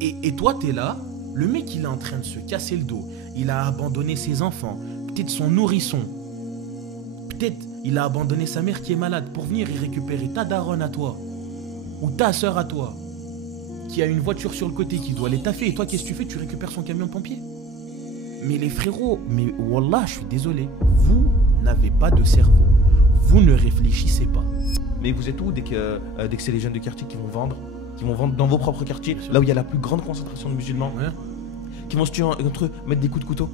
Et toi, t'es là, le mec, il est en train de se casser le dos. Il a abandonné ses enfants, peut-être son nourrisson. Peut-être il a abandonné sa mère qui est malade pour venir y récupérer ta daronne à toi. Ou ta soeur à toi. Qui a une voiture sur le côté qui doit aller taffer. Et toi, qu'est-ce que tu fais? Tu récupères son camion de pompier. Mais les frérots, mais wallah, je suis désolé. Vous n'avez pas de cerveau. Vous ne réfléchissez pas. Mais vous êtes où dès que c'est les jeunes de quartier qui vont vendre dans vos propres quartiers, là où il y a la plus grande concentration de musulmans, Ouais. qui vont se tuer entre eux, mettre des coups de couteau?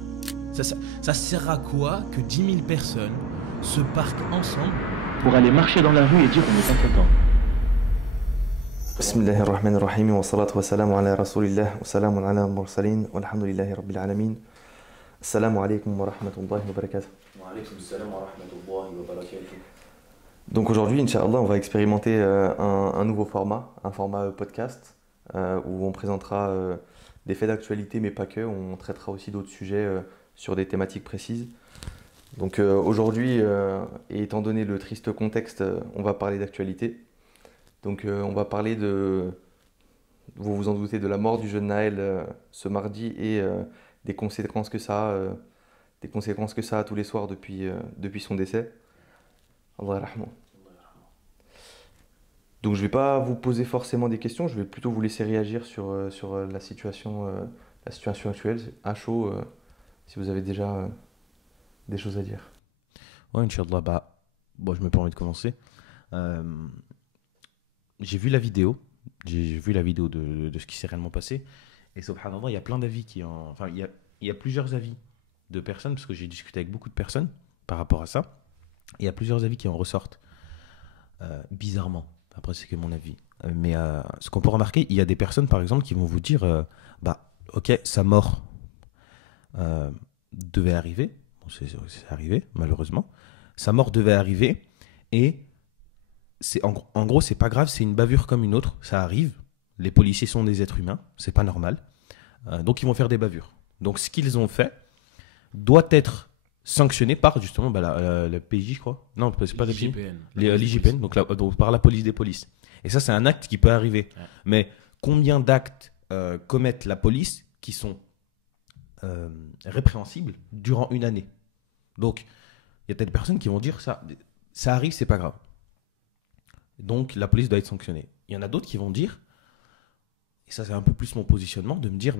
Ça sert à quoi que 10 000 personnes se parquent ensemble pour aller marcher dans la rue et dire on est pas content. بسم الله الرحمن الرحيم والصلاة والسلام على رسول الله وسلام على المرسلين والحمد لله رب العالمين السلام عليكم ورحمة الله وبركاته. Donc aujourd'hui, Inch'Allah, on va expérimenter un nouveau format, un format podcast où on présentera des faits d'actualité mais pas que, on traitera aussi d'autres sujets sur des thématiques précises. Donc aujourd'hui, et étant donné le triste contexte, on va parler d'actualité. Donc on va parler de, vous vous en doutez, de la mort du jeune Naël ce mardi et des conséquences que ça a, tous les soirs depuis son décès. Allah yarhamou. Donc je ne vais pas vous poser forcément des questions, je vais plutôt vous laisser réagir sur la situation actuelle, à chaud, si vous avez déjà des choses à dire. Ouais, Inch'Allah, je me permets de commencer. J'ai vu la vidéo, de ce qui s'est réellement passé. Et subhanallah, il y a plein d'avis il y a plusieurs avis de personnes, parce que j'ai discuté avec beaucoup de personnes par rapport à ça. Et il y a plusieurs avis qui en ressortent bizarrement. Après, c'est que mon avis. Mais ce qu'on peut remarquer, il y a des personnes, par exemple, qui vont vous dire ok, sa mort devait arriver. Bon, c'est arrivé, malheureusement. Sa mort devait arriver. Et en gros, c'est pas grave, c'est une bavure comme une autre. Ça arrive. Les policiers sont des êtres humains. C'est pas normal. Donc, ils vont faire des bavures. Donc, ce qu'ils ont fait doit être sanctionné par justement la PJ, je crois. Non, c'est pas la PJ. L'IGPN, donc par la police des polices. Et ça, c'est un acte qui peut arriver. Ouais. Mais combien d'actes commettent la police qui sont répréhensibles durant une année? Donc, il y a peut-être des personnes qui vont dire ça arrive, c'est pas grave. Donc, la police doit être sanctionnée. Il y en a d'autres qui vont dire, et ça, c'est un peu plus mon positionnement, de me dire,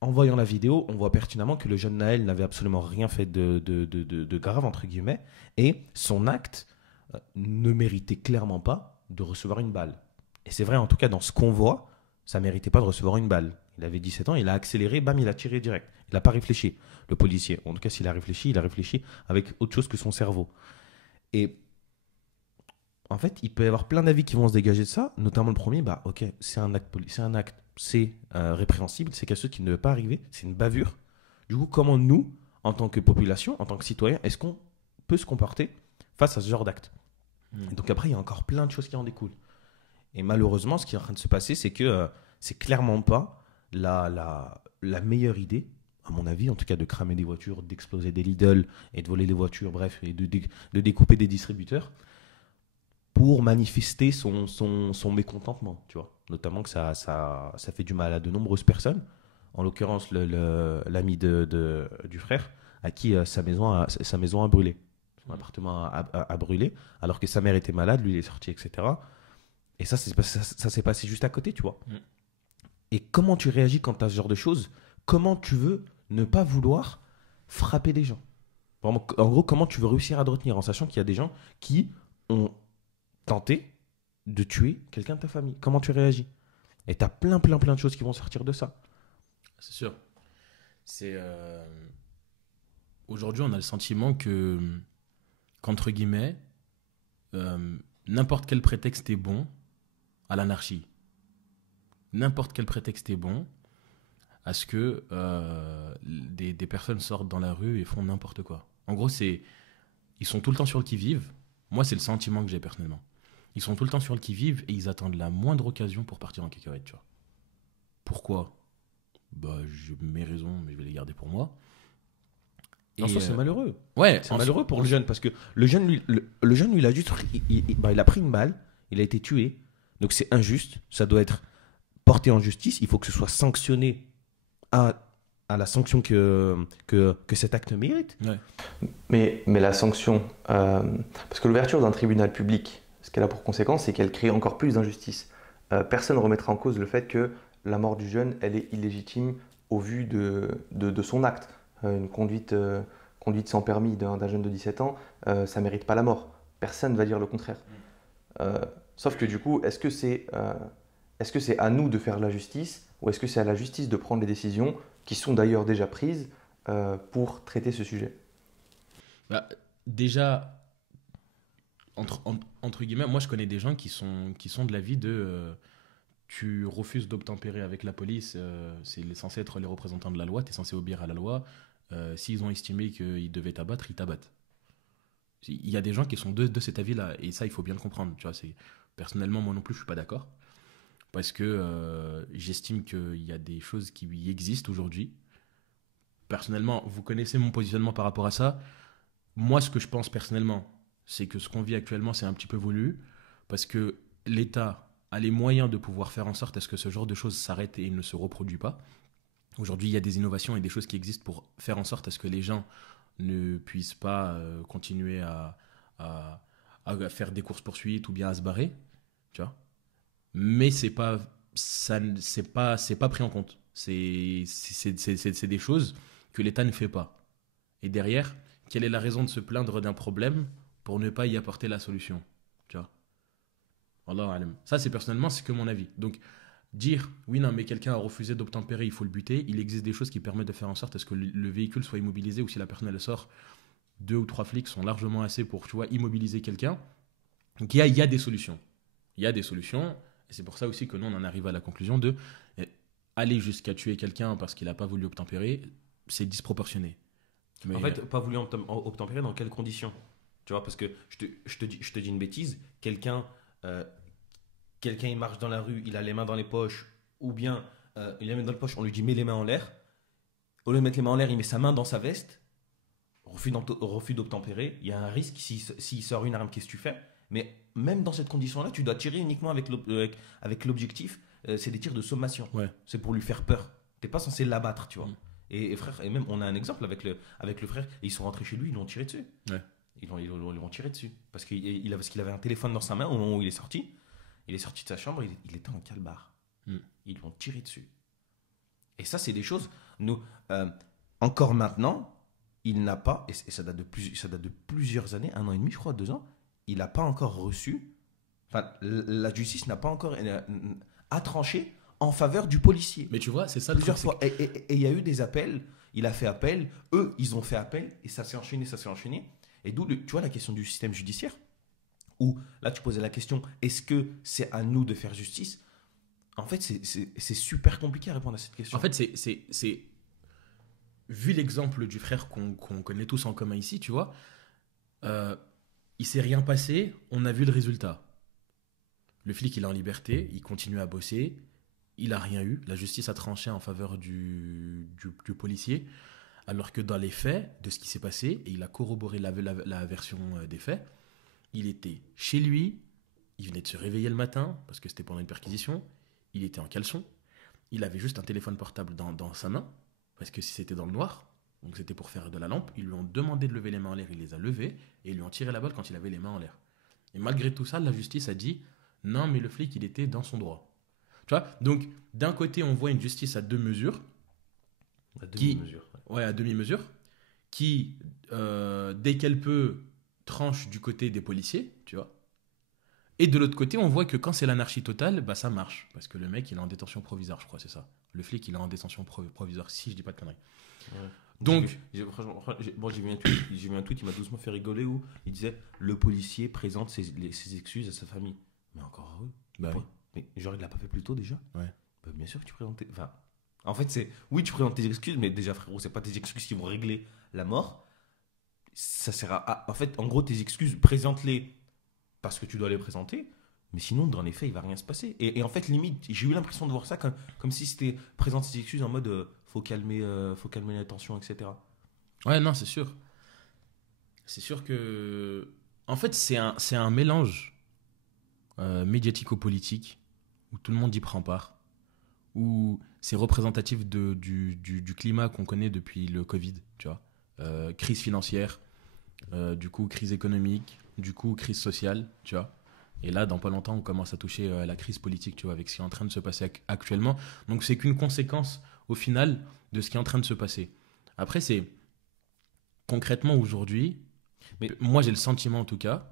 en voyant la vidéo, on voit pertinemment que le jeune Naël n'avait absolument rien fait de grave, entre guillemets, et son acte ne méritait clairement pas de recevoir une balle. Et c'est vrai, en tout cas, dans ce qu'on voit, ça ne méritait pas de recevoir une balle. Il avait 17 ans, il a accéléré, bam, il a tiré direct. Il n'a pas réfléchi, le policier. En tout cas, s'il a réfléchi, il a réfléchi avec autre chose que son cerveau. Et en fait, il peut y avoir plein d'avis qui vont se dégager de ça, notamment le premier, ok, c'est un acte, c'est répréhensible, c'est quelque chose qui ne devait pas arriver, c'est une bavure. Du coup, comment nous, en tant que population, en tant que citoyens, est-ce qu'on peut se comporter face à ce genre d'acte? Et donc après, il y a encore plein de choses qui en découlent. Et malheureusement, ce qui est en train de se passer, c'est que c'est clairement pas la meilleure idée, à mon avis, en tout cas, de cramer des voitures, d'exploser des Lidl et de voler des voitures, bref, et de découper des distributeurs pour manifester son mécontentement, tu vois. Notamment que ça fait du mal à de nombreuses personnes. En l'occurrence, l'ami du frère, à qui sa maison a brûlé. Son appartement a brûlé, alors que sa mère était malade, lui il est sorti, etc. Et ça s'est passé juste à côté, tu vois. Et comment tu réagis quand tu as ce genre de choses? Comment tu veux ne pas vouloir frapper des gens? Vraiment, en gros, comment tu veux réussir à te retenir en sachant qu'il y a des gens qui ont tenté de tuer quelqu'un de ta famille? Comment tu réagis? Et tu as plein de choses qui vont sortir de ça. C'est sûr. Aujourd'hui, on a le sentiment qu'entre guillemets, n'importe quel prétexte est bon à l'anarchie. N'importe quel prétexte est bon à ce que des personnes sortent dans la rue et font n'importe quoi. En gros, ils sont tout le temps sur le qui-vive. Moi, c'est le sentiment que j'ai personnellement. Ils sont tout le temps sur le qui-vive et ils attendent la moindre occasion pour partir en cacahuète, tu vois. Pourquoi? J'ai mes raisons, mais je vais les garder pour moi. En soi, c'est malheureux. Ouais, c'est malheureux pour le jeune parce que le jeune, lui, il a juste, il a pris une balle, il a été tué. Donc c'est injuste. Ça doit être porté en justice, il faut que ce soit sanctionné à la sanction que cet acte mérite. Ouais. Mais la sanction, parce que l'ouverture d'un tribunal public, ce qu'elle a pour conséquence, c'est qu'elle crée encore plus d'injustice. Personne ne remettra en cause le fait que la mort du jeune, elle est illégitime au vu de son acte. Une conduite sans permis d'un jeune de 17 ans, ça ne mérite pas la mort. Personne ne va dire le contraire. Sauf que du coup, est-ce que c'est à nous de faire la justice ou est-ce que c'est à la justice de prendre les décisions qui sont d'ailleurs déjà prises pour traiter ce sujet? Bah, déjà, entre guillemets, moi je connais des gens qui sont de l'avis de tu refuses d'obtempérer avec la police, c'est censé être les représentants de la loi, tu es censé obéir à la loi. S'ils ont estimé qu'ils devaient t'abattre, ils t'abattent. Il y a des gens qui sont de cet avis-là, et ça il faut bien le comprendre. Tu vois, personnellement, moi non plus je suis pas d'accord, parce que j'estime qu'il y a des choses qui existent aujourd'hui. Personnellement, vous connaissez mon positionnement par rapport à ça. Moi, ce que je pense personnellement, c'est que ce qu'on vit actuellement, c'est un petit peu voulu, parce que l'État a les moyens de pouvoir faire en sorte à ce que ce genre de choses s'arrête et ne se reproduit pas. Aujourd'hui, il y a des innovations et des choses qui existent pour faire en sorte à ce que les gens ne puissent pas continuer à faire des courses-poursuites ou bien à se barrer, tu vois. Mais c'est pas pris en compte. C'est des choses que l'État ne fait pas. Et derrière, quelle est la raison de se plaindre d'un problème pour ne pas y apporter la solution, tu vois. Wallahu alam. Ça, c'est que mon avis. Donc, dire, oui, non, mais quelqu'un a refusé d'obtempérer, il faut le buter, il existe des choses qui permettent de faire en sorte à ce que le véhicule soit immobilisé, ou si la personne elle sort, 2 ou 3 flics sont largement assez pour, tu vois, immobiliser quelqu'un. Donc, il y a des solutions. Il y a des solutions, et c'est pour ça aussi que nous, on en arrive à la conclusion de aller jusqu'à tuer quelqu'un parce qu'il n'a pas voulu obtempérer, c'est disproportionné. Mais En fait, pas voulu obtempérer dans quelles conditions? Tu vois, parce que je te dis une bêtise, quelqu'un il marche dans la rue, il a les mains dans les poches, ou bien il a les mains dans les poches, on lui dit mets les mains en l'air. Au lieu de mettre les mains en l'air, il met sa main dans sa veste. Refus d'obtempérer, il y a un risque s'il sort une arme, qu'est-ce que tu fais? Mais même dans cette condition-là, tu dois tirer uniquement avec l'objectif, c'est des tirs de sommation. Ouais. C'est pour lui faire peur. T'es pas censé l'abattre, tu vois. Et frère, et même on a un exemple avec le frère, ils sont rentrés chez lui, ils l'ont tiré dessus. Ouais. Ils l'ont tiré dessus. Parce qu'il avait un téléphone dans sa main au moment où il est sorti. Il est sorti de sa chambre, il était en calbar. Ils l'ont tiré dessus. Et ça, c'est des choses, nous, encore maintenant, il n'a pas, et ça date de plusieurs années, 1 an et demi, je crois, 2 ans, il n'a pas encore reçu, enfin, la justice n'a pas encore à trancher en faveur du policier. Mais tu vois, c'est ça le Plusieurs truc, fois. Et il y a eu des appels, il a fait appel, eux, ils ont fait appel, et ça s'est enchaîné. Et d'où, tu vois, la question du système judiciaire, où là, tu posais la question, est-ce que c'est à nous de faire justice? En fait, c'est super compliqué à répondre à cette question. En fait, c'est vu l'exemple du frère qu'on connaît tous en commun ici, tu vois, il s'est rien passé, on a vu le résultat. Le flic, il est en liberté, il continue à bosser, il a rien eu, la justice a tranché en faveur du policier, alors que dans les faits de ce qui s'est passé, et il a corroboré la version des faits, il était chez lui, il venait de se réveiller le matin, parce que c'était pendant une perquisition, il était en caleçon, il avait juste un téléphone portable dans sa main, parce que si c'était dans le noir, donc c'était pour faire de la lampe, ils lui ont demandé de lever les mains en l'air, il les a levées, et ils lui ont tiré la balle quand il avait les mains en l'air. Et malgré tout ça, la justice a dit, non mais le flic, il était dans son droit. Tu vois, donc d'un côté, on voit une justice à 2 mesures, à demi-mesure. à demi-mesure, qui, dès qu'elle peut, tranche du côté des policiers, tu vois. Et de l'autre côté, on voit que quand c'est l'anarchie totale, bah ça marche. Parce que le mec, il est en détention provisoire, je crois, c'est ça. Le flic, il est en détention provisoire, si je dis pas de conneries. Ouais. Donc, j'ai vu un tweet, il m'a doucement fait rigoler, où il disait le policier présente ses excuses à sa famille. Mais encore heureux. bah oui. Mais genre, il l'a pas fait plus tôt déjà? Ouais. Bah, bien sûr que tu présentes enfin, en fait, oui, tu présentes tes excuses, mais déjà, frérot, c'est pas tes excuses qui vont régler la mort. Ça sert en fait, en gros, tes excuses, présente-les parce que tu dois les présenter, mais sinon, dans les faits, il va rien se passer. Et en fait, limite, j'ai eu l'impression de voir ça comme si c'était présenter tes excuses en mode faut calmer la tension, etc. Ouais, non, c'est sûr. C'est sûr que... En fait, c'est un mélange médiatico-politique où tout le monde y prend part. où c'est représentatif du climat qu'on connaît depuis le Covid, tu vois. Crise financière, du coup crise économique, du coup crise sociale, tu vois. Et là, dans pas longtemps, on commence à toucher la crise politique, tu vois, avec ce qui est en train de se passer actuellement. Donc c'est qu'une conséquence, au final, de ce qui est en train de se passer. Après, c'est concrètement aujourd'hui, mais moi j'ai le sentiment en tout cas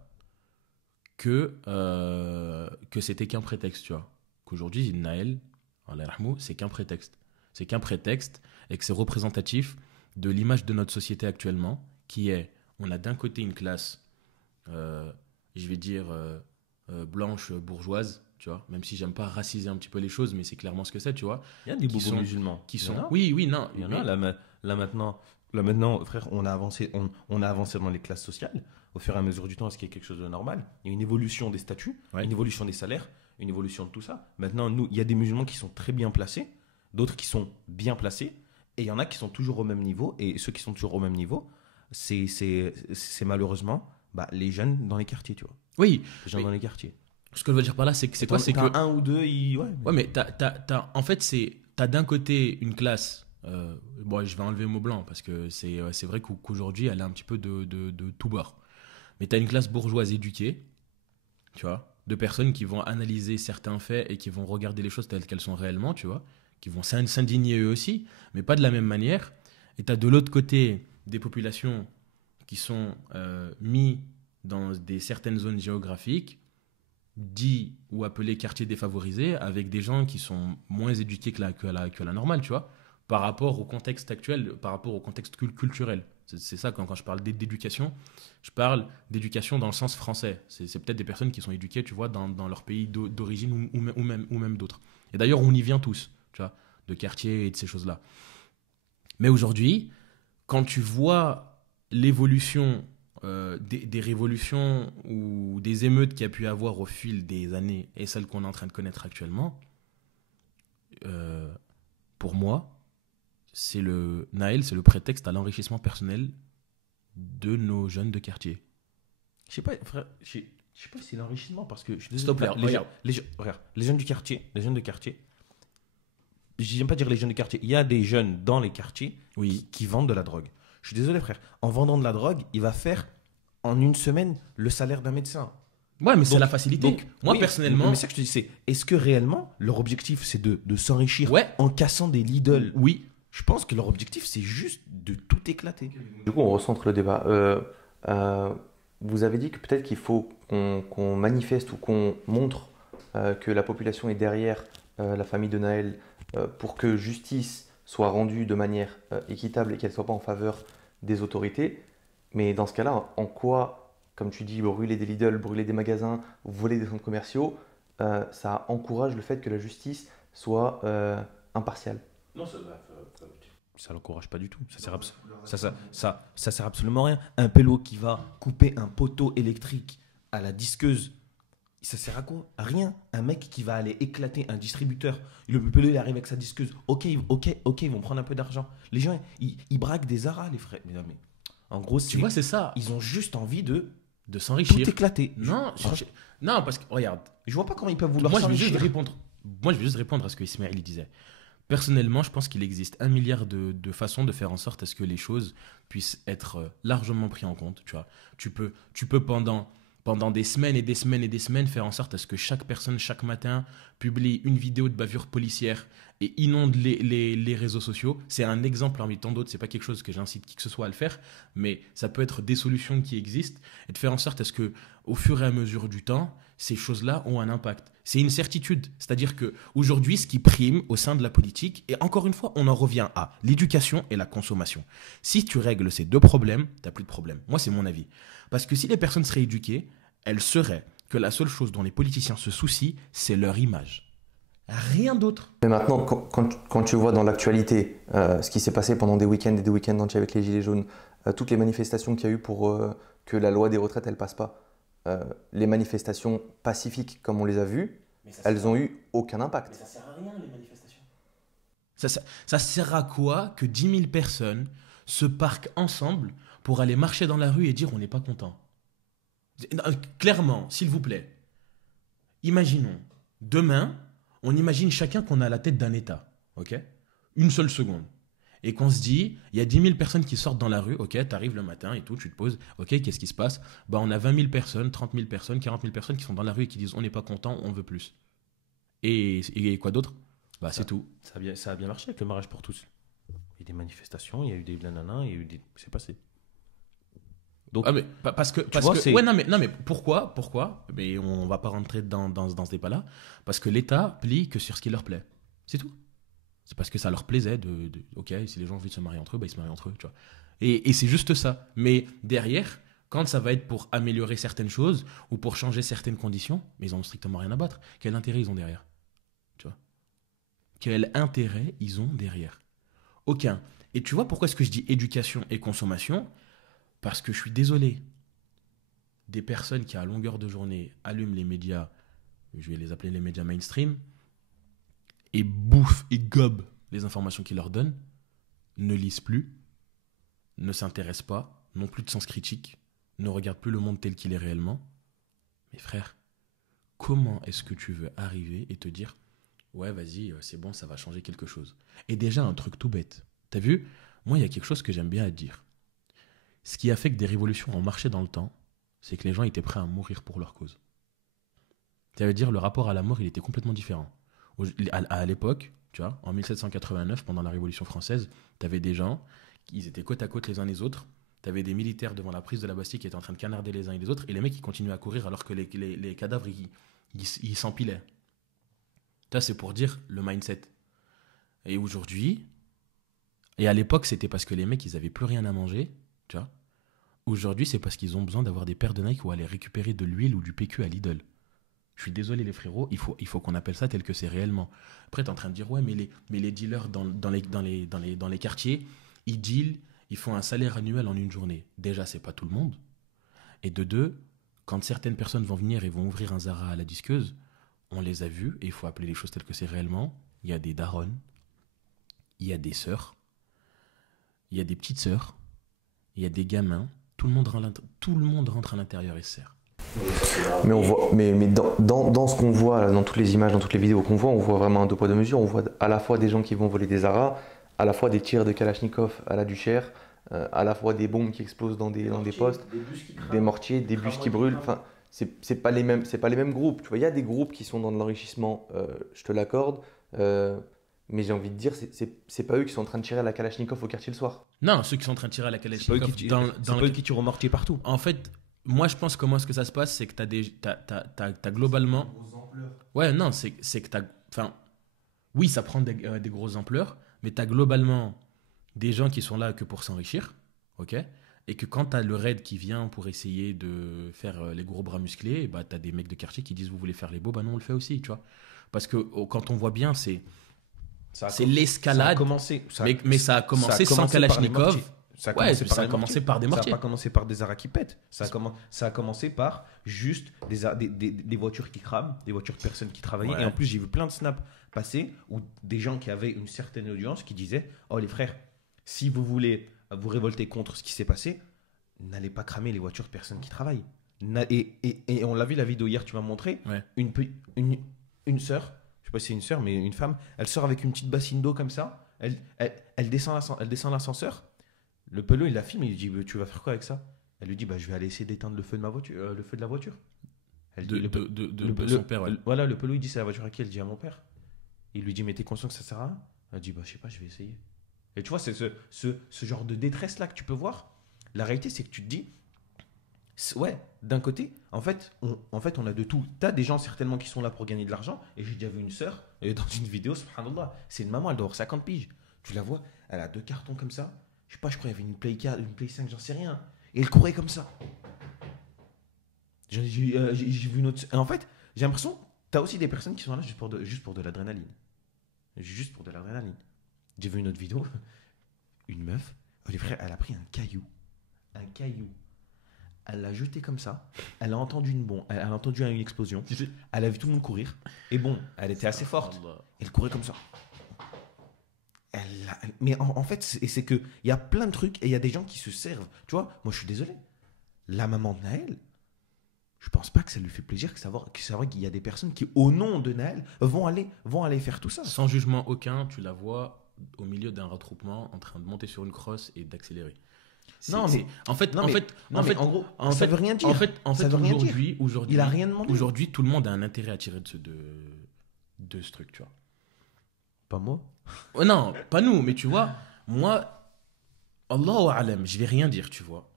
que c'était qu'un prétexte, tu vois. Qu'aujourd'hui, Naël, Allah yarhamou, c'est qu'un prétexte. C'est qu'un prétexte et que c'est représentatif de l'image de notre société actuellement, qui est, on a d'un côté une classe, je vais dire, blanche, bourgeoise, tu vois, même si j'aime pas raciser un petit peu les choses, mais c'est clairement ce que c'est, tu vois. Il y a des Qui bobos sont- musulmans. Qui Il y sont... en a. Oui, non. Il y en a, là maintenant, frère, on a avancé dans les classes sociales. Au fur et à mesure du temps, est-ce qu'il y a quelque chose de normal? Il y a une évolution des statuts, Ouais. une évolution des salaires, une évolution de tout ça. Maintenant, nous, il y a des musulmans qui sont très bien placés, d'autres qui sont bien placés, et il y en a qui sont toujours au même niveau. Et ceux qui sont toujours au même niveau, c'est malheureusement les jeunes dans les quartiers, tu vois. Oui, Les gens Mais- dans les quartiers. ce que je veux dire par là, c'est que c'est quoi? C'est que un ou deux, ouais, mais en fait, t'as d'un côté une classe. Bon, je vais enlever le mot blanc parce que c'est vrai qu'aujourd'hui, elle est un petit peu de tout bord. Mais t'as une classe bourgeoise éduquée, tu vois, de personnes qui vont analyser certains faits et qui vont regarder les choses telles qu'elles sont réellement, tu vois, qui vont s'indigner eux aussi, mais pas de la même manière. Et t'as de l'autre côté des populations qui sont mis dans certaines zones géographiques dit ou appelé quartier défavorisé, avec des gens qui sont moins éduqués que la normale, tu vois, par rapport au contexte actuel, par rapport au contexte culturel. C'est ça, quand je parle d'éducation, je parle d'éducation dans le sens français. C'est peut-être des personnes qui sont éduquées, tu vois, dans leur pays d'origine ou même d'autres. Et d'ailleurs, on y vient tous, tu vois, de quartier et de ces choses-là. Mais aujourd'hui, quand tu vois l'évolution des révolutions ou des émeutes qu'il y a pu avoir au fil des années et celles qu'on est en train de connaître actuellement, pour moi, Naël, c'est le prétexte à l'enrichissement personnel de nos jeunes de quartier. Je sais pas, frère, je sais pas si c'est l'enrichissement parce que je suis S'il te plaît, frère, regarde. regarde, les jeunes de quartier, j'aime pas dire les jeunes de quartier, il y a des jeunes dans les quartiers Oui. qui vendent de la drogue. Je suis désolé, frère, en vendant de la drogue, il va faire en une semaine le salaire d'un médecin. Ouais, mais c'est Donc- la facilité. Donc, Moi, oui, personnellement, mais ça que je te dis, c'est est-ce que réellement leur objectif c'est de s'enrichir Ouais. en cassant des Lidl? oui. Je pense que leur objectif c'est juste de tout éclater. Du coup, on recentre le débat. Vous avez dit que peut-être qu'il faut qu'on manifeste ou qu'on montre que la population est derrière la famille de Naël pour que justice soit rendue de manière équitable et qu'elle ne soit pas en faveur des autorités. Mais dans ce cas-là, en quoi, comme tu dis, brûler des Lidl, brûler des magasins, voler des centres commerciaux, ça encourage le fait que la justice soit impartiale? Non, ça l'encourage pas du tout. Ça sert absolument à rien. Un pélo qui va couper un poteau électrique à la disqueuse, ça sert à quoi? À rien. Un mec qui va aller éclater un distributeur, le pélo il arrive avec sa disqueuse. Ok, ils vont prendre un peu d'argent. Les gens, ils braquent des aras, les frères. Mais non, mais en gros, Tu vois, c'est ça. ils ont juste envie de De tout s'enrichir. éclater. Non, non, parce que, regarde, Je vois pas comment ils peuvent vouloir moi, je vais s'enrichir. juste répondre à ce que Ismaël il disait. Personnellement, je pense qu'il existe 1 milliard de façons de faire en sorte à ce que les choses puissent être largement prises en compte. Tu vois. Tu peux pendant des semaines et des semaines et des semaines faire en sorte à ce que chaque personne, chaque matin, publie une vidéo de bavure policière et inonde les réseaux sociaux. C'est un exemple parmi tant d'autres. C'est pas quelque chose que j'incite qui que ce soit à le faire, mais ça peut être des solutions qui existent et de faire en sorte à ce que, au fur et à mesure du temps, ces choses-là ont un impact. C'est une certitude. C'est-à-dire que aujourd'hui, ce qui prime au sein de la politique, et encore une fois, on en revient à l'éducation et la consommation. Si tu règles ces deux problèmes, tu n'as plus de problème. Moi, c'est mon avis. Parce que si les personnes seraient éduquées, elles sauraient que la seule chose dont les politiciens se soucient, c'est leur image. Rien d'autre. Mais maintenant, quand tu vois dans l'actualité ce qui s'est passé pendant des week-ends et des week-ends entiers avec les Gilets jaunes, toutes les manifestations qu'il y a eu pour que la loi des retraites, elle passe pas, les manifestations pacifiques, comme on les a vues, elles ont eu aucun impact. ça sert à rien, les manifestations. Ça sert à quoi que 10 000 personnes se parquent ensemble pour aller marcher dans la rue et dire on n'est pas content? Clairement, s'il vous plaît, imaginons, demain, On imagine chacun qu'on a à la tête d'un État, ok? Une seule seconde. Et qu'on se dit, il y a 10 000 personnes qui sortent dans la rue, ok, t'arrives le matin et tout, tu te poses, ok, qu'est-ce qui se passe? Bah, on a 20 000 personnes, 30 000 personnes, 40 000 personnes qui sont dans la rue et qui disent, on n'est pas content, on veut plus. Et quoi d'autre? Bah, c'est tout. Ça a bien marché avec le mariage pour tous. Il y a eu des manifestations, il y a eu des nanana, il y a eu des... C'est passé. Donc, Ah mais parce que ouais non mais pourquoi mais on va pas rentrer dans ce débat-là parce que l'État plie que sur ce qui leur plaît, c'est tout. C'est parce que ça leur plaisait ok, si les gens ont envie de se marier entre eux, bah ils se marient entre eux, tu vois. Et c'est juste ça. Mais derrière, quand ça va être pour améliorer certaines choses ou pour changer certaines conditions, mais ils ont strictement rien à battre. Quel intérêt ils ont derrière, tu vois? Quel intérêt ils ont derrière? Aucun. Et tu vois pourquoi est-ce que je dis éducation et consommation? Parce que je suis désolé, des personnes qui à longueur de journée allument les médias, je vais les appeler les médias mainstream, et bouffent et gobent les informations qu'ils leur donnent, ne lisent plus, ne s'intéressent pas, n'ont plus de sens critique, ne regardent plus le monde tel qu'il est réellement. Mais frère, comment est-ce que tu veux arriver et te dire « Ouais, vas-y, c'est bon, ça va changer quelque chose ». Et déjà, un truc tout bête. T'as vu? Moi, il y a quelque chose que j'aime bien à dire. Ce qui a fait que des révolutions ont marché dans le temps, c'est que les gens étaient prêts à mourir pour leur cause. Ça veut dire le rapport à la mort, il était complètement différent. À l'époque, tu vois, en 1789, pendant la Révolution française, tu avais des gens, ils étaient côte à côte les uns les autres, tu avais des militaires devant la prise de la Bastille qui étaient en train de canarder les uns et les autres, et les mecs, ils continuaient à courir alors que les cadavres, ils s'empilaient. Ça, c'est pour dire le mindset. Et aujourd'hui, et à l'époque, c'était parce que les mecs, ils avaient plus rien à manger, tu vois. Aujourd'hui, c'est parce qu'ils ont besoin d'avoir des paires de Nike ou aller récupérer de l'huile ou du PQ à Lidl. Je suis désolé les frérots, il faut qu'on appelle ça tel que c'est réellement. Après, tu es en train de dire, ouais, mais les dealers dans les quartiers, ils dealent, ils font un salaire annuel en une journée. Déjà, c'est pas tout le monde. Et de deux, quand certaines personnes vont venir et vont ouvrir un Zara à la disqueuse, on les a vus, et il faut appeler les choses telles que c'est réellement. Il y a des darons, il y a des sœurs, il y a des petites sœurs, il y a des gamins, tout le monde rentre à l'intérieur et se sert. Mais on voit, mais dans ce qu'on voit, là, dans toutes les images, dans toutes les vidéos qu'on voit, on voit vraiment un deux poids deux mesures. On voit à la fois des gens qui vont voler des Zara, à la fois des tirs de Kalachnikov à la Duchère, à la fois des bombes qui explosent dans des postes, des mortiers, des bus qui brûlent. Enfin, c'est pas les mêmes groupes. Tu vois, il y a des groupes qui sont dans de l'enrichissement, je te l'accorde. Mais j'ai envie de dire, c'est pas eux qui sont en train de tirer à la Kalachnikov au quartier le soir. Non, ceux qui sont en train de tirer à la Kalachnikov, c'est pas eux qui tirent au mortier partout. En fait, moi je pense comment est-ce que ça se passe, c'est que t'as globalement... Ouais, non, c'est que t'as... Enfin, oui, ça prend des grosses ampleurs, mais t'as globalement des gens qui sont là que pour s'enrichir, ok? Et que quand t'as le raid qui vient pour essayer de faire les gros bras musclés, bah t'as des mecs de quartier qui disent vous voulez faire les beaux, bah non on le fait aussi, tu vois? Parce que quand on voit bien, c'est l'escalade, mais ça a commencé sans Kalachnikov. Ça a commencé par des mortiers. Ça n'a pas commencé par des Zara qui pètent. Ça a commencé par juste des voitures qui crament, des voitures de personnes qui travaillaient. Ouais. Et en plus, j'ai vu plein de snaps passer où des gens qui avaient une certaine audience qui disaient « Oh les frères, si vous voulez vous révolter contre ce qui s'est passé, n'allez pas cramer les voitures de personnes qui travaillent. » Et on l'a vu la vidéo hier, tu m'as montré, ouais. Une sœur, je sais pas si c'est une sœur, mais une femme, elle sort avec une petite bassine d'eau comme ça, elle descend l'ascenseur. Le pelot, il la filme, il lui dit tu vas faire quoi avec ça? Elle lui dit je vais aller essayer d'éteindre le feu de ma voiture, le feu de la voiture. Elle dit, de son père, ouais. Voilà, le pelot, il dit c'est la voiture à qui? Elle dit à mon père. Il lui dit mais t'es conscient que ça sert à rien? Elle dit je sais pas, je vais essayer. Et tu vois, c'est ce genre de détresse là que tu peux voir. La réalité, c'est que tu te dis ouais, d'un côté, en fait, on a de tout. T'as des gens certainement qui sont là pour gagner de l'argent. Et j'ai déjà vu une sœur dans une vidéo, subhanallah, c'est une maman, elle doit avoir 50 piges. Tu la vois, elle a 2 cartons comme ça. Je sais pas, je crois qu'il y avait une Play 4, une Play 5, j'en sais rien. Et elle courait comme ça. J'ai vu une autre. En fait, j'ai l'impression, t'as aussi des personnes qui sont là juste pour de l'adrénaline. Juste pour de l'adrénaline. J'ai vu une autre vidéo, une meuf, les frères, elle a pris un caillou. Elle l'a jeté comme ça. Elle a entendu une bombe, elle a entendu une explosion. Elle a vu tout le monde courir. Et bon, elle était assez forte. Elle courait comme ça. Mais en fait, c'est que il y a plein de trucs et il y a des gens qui se servent. Tu vois, moi je suis désolé. La maman de Naël, je pense pas que ça lui fait plaisir que savoir qu'il y a des personnes qui, au nom de Naël, vont aller faire tout ça. Sans jugement aucun, tu la vois au milieu d'un retroupement en train de monter sur une crosse et d'accélérer. Non, mais en gros, ça veut rien dire. Ça veut rien dire. Aujourd'hui, Il a rien demandé. Aujourd'hui, tout le monde a un intérêt à tirer de ce truc, tu vois. Pas moi. Oh non, pas nous, mais tu vois, moi, Allahu alam, je vais rien dire, tu vois.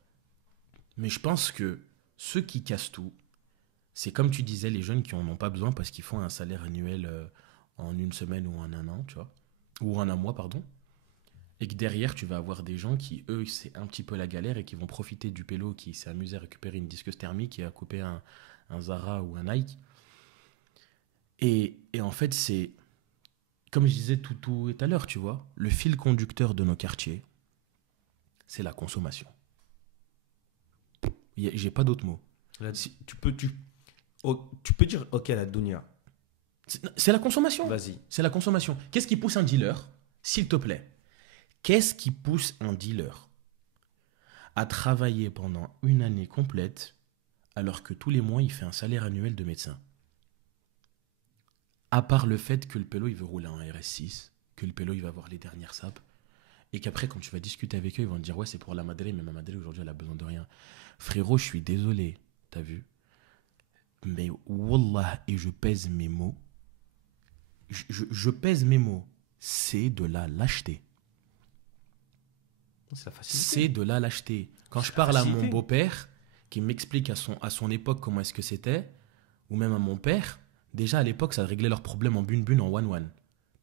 Mais je pense que ceux qui cassent tout, c'est comme tu disais, les jeunes qui en ont pas besoin parce qu'ils font un salaire annuel en une semaine ou en un an, tu vois. Ou en un mois, pardon. Et que derrière, tu vas avoir des gens qui, eux, c'est un petit peu la galère et qui vont profiter du pélo, qui s'est amusé à récupérer une disqueuse thermique et à couper un Zara ou un Nike. Et en fait, c'est, comme je disais tout à l'heure, tu vois, le fil conducteur de nos quartiers, c'est la consommation. J'ai pas d'autre mot. Tu peux dire, ok, la dunya. C'est la consommation. Vas-y. C'est la consommation. Qu'est-ce qui pousse un dealer, s'il te plaît? Qu'est-ce qui pousse un dealer à travailler pendant une année complète alors que tous les mois, il fait un salaire annuel de médecin? À part le fait que le pélo, il veut rouler en RS6, que le pélo, il va avoir les dernières sapes, et qu'après, quand tu vas discuter avec eux, ils vont te dire « Ouais, c'est pour la Madeleine, mais ma Madeleine, aujourd'hui, elle a besoin de rien. » Frérot, je suis désolé, t'as vu? Mais wallah, et je pèse mes mots, je pèse mes mots, c'est de la lâcheté. C'est de la lâcheté. Quand je parle à mon beau-père, qui m'explique à son époque comment est-ce que c'était, ou même à mon père, déjà à l'époque, ça réglait leurs problèmes en bune-bune, en one-one.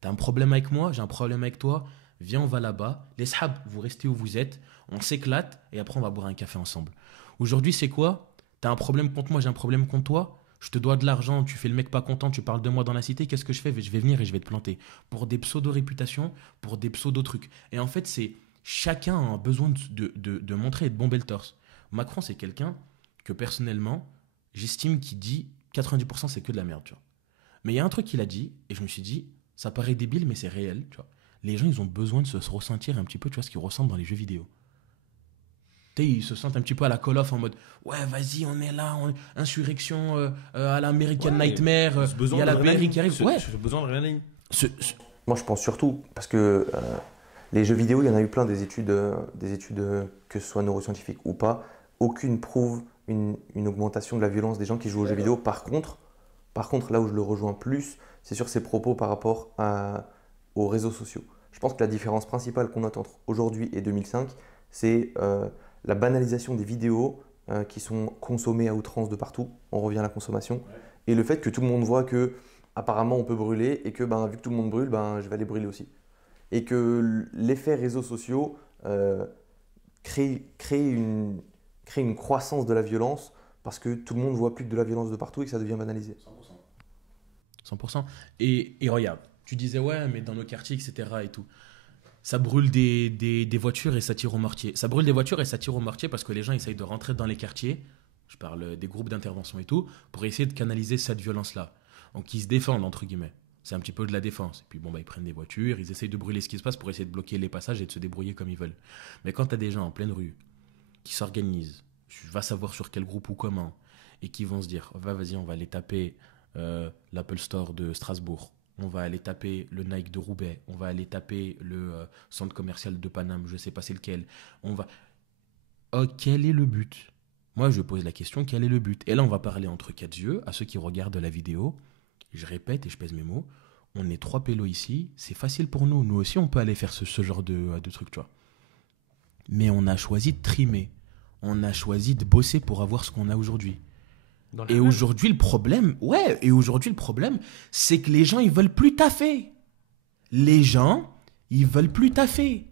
T'as un problème avec moi, j'ai un problème avec toi, viens, on va là-bas. Les sahab, vous restez où vous êtes, on s'éclate, et après on va boire un café ensemble. Aujourd'hui, c'est quoi? T'as un problème contre moi, j'ai un problème contre toi, je te dois de l'argent, tu fais le mec pas content, tu parles de moi dans la cité, qu'est-ce que je fais? Je vais venir et je vais te planter. Pour des pseudo-réputations, pour des pseudo-trucs. Et en fait, c'est chacun a besoin de montrer et de bomber le torse. Macron, c'est quelqu'un que personnellement, j'estime qu'il dit 90% c'est que de la merde, tu vois. Mais il y a un truc qu'il a dit, et je me suis dit, ça paraît débile, mais c'est réel, tu vois. Les gens, ils ont besoin de se ressentir un petit peu, tu vois, ce qu'ils ressentent dans les jeux vidéo. Tu sais, ils se sentent un petit peu à la Call of en mode ouais, vas-y, on est là, insurrection à l'American Nightmare, il y a la BRI qui arrive. Ouais, j'ai besoin de rien. Moi, je pense surtout parce que les jeux vidéo, il y en a eu plein des études que ce soit neuroscientifiques ou pas. Aucune prouve une augmentation de la violence des gens qui jouent aux jeux vidéo. Par contre, là où je le rejoins plus, c'est sur ses propos par rapport aux réseaux sociaux. Je pense que la différence principale qu'on note entre aujourd'hui et 2005, c'est la banalisation des vidéos qui sont consommées à outrance de partout. On revient à la consommation. Ouais. Et le fait que tout le monde voit que apparemment on peut brûler et que vu que tout le monde brûle, je vais aller brûler aussi. Et que l'effet réseaux sociaux crée une croissance de la violence parce que tout le monde voit plus que de la violence de partout et que ça devient banalisé. 100%. Et regarde, tu disais ouais, mais dans nos quartiers, etc. et tout. Ça brûle des voitures et ça tire au mortier. Ça brûle des voitures et ça tire au mortier parce que les gens essayent de rentrer dans les quartiers, je parle des groupes d'intervention et tout, pour essayer de canaliser cette violence-là. Donc ils se défendent, entre guillemets. C'est un petit peu de la défense. Et puis ils prennent des voitures, ils essayent de brûler ce qui se passe pour essayer de bloquer les passages et de se débrouiller comme ils veulent. Mais quand tu as des gens en pleine rue qui s'organisent, tu vas savoir sur quel groupe ou comment, et qui vont se dire vas-y, on va aller taper l'Apple Store de Strasbourg. On va aller taper le Nike de Roubaix, on va aller taper le centre commercial de Paname, je sais pas c'est lequel. Quel est le but? Moi, je pose la question, quel est le but? Et là, on va parler entre quatre yeux à ceux qui regardent la vidéo. Je répète et je pèse mes mots. On est 3 pélos ici, c'est facile pour nous. Nous aussi, on peut aller faire ce genre de truc, tu vois. Mais on a choisi de trimer. On a choisi de bosser pour avoir ce qu'on a aujourd'hui. Et aujourd'hui, le problème, c'est que les gens, ils veulent plus taffer. Les gens, ils veulent plus taffer.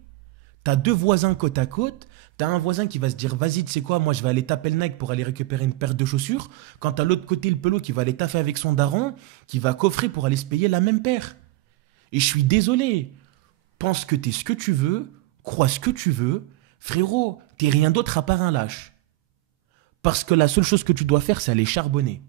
T'as 2 voisins côte à côte. T'as un voisin qui va se dire, vas-y, tu sais quoi, moi, je vais aller taper le Nike pour aller récupérer une paire de chaussures. Quand t'as l'autre côté, le pelot qui va aller taffer avec son daron, qui va coffrer pour aller se payer la même paire. Et je suis désolé. Pense que t'es ce que tu veux, crois ce que tu veux. Frérot, t'es rien d'autre à part un lâche. Parce que la seule chose que tu dois faire, c'est aller charbonner.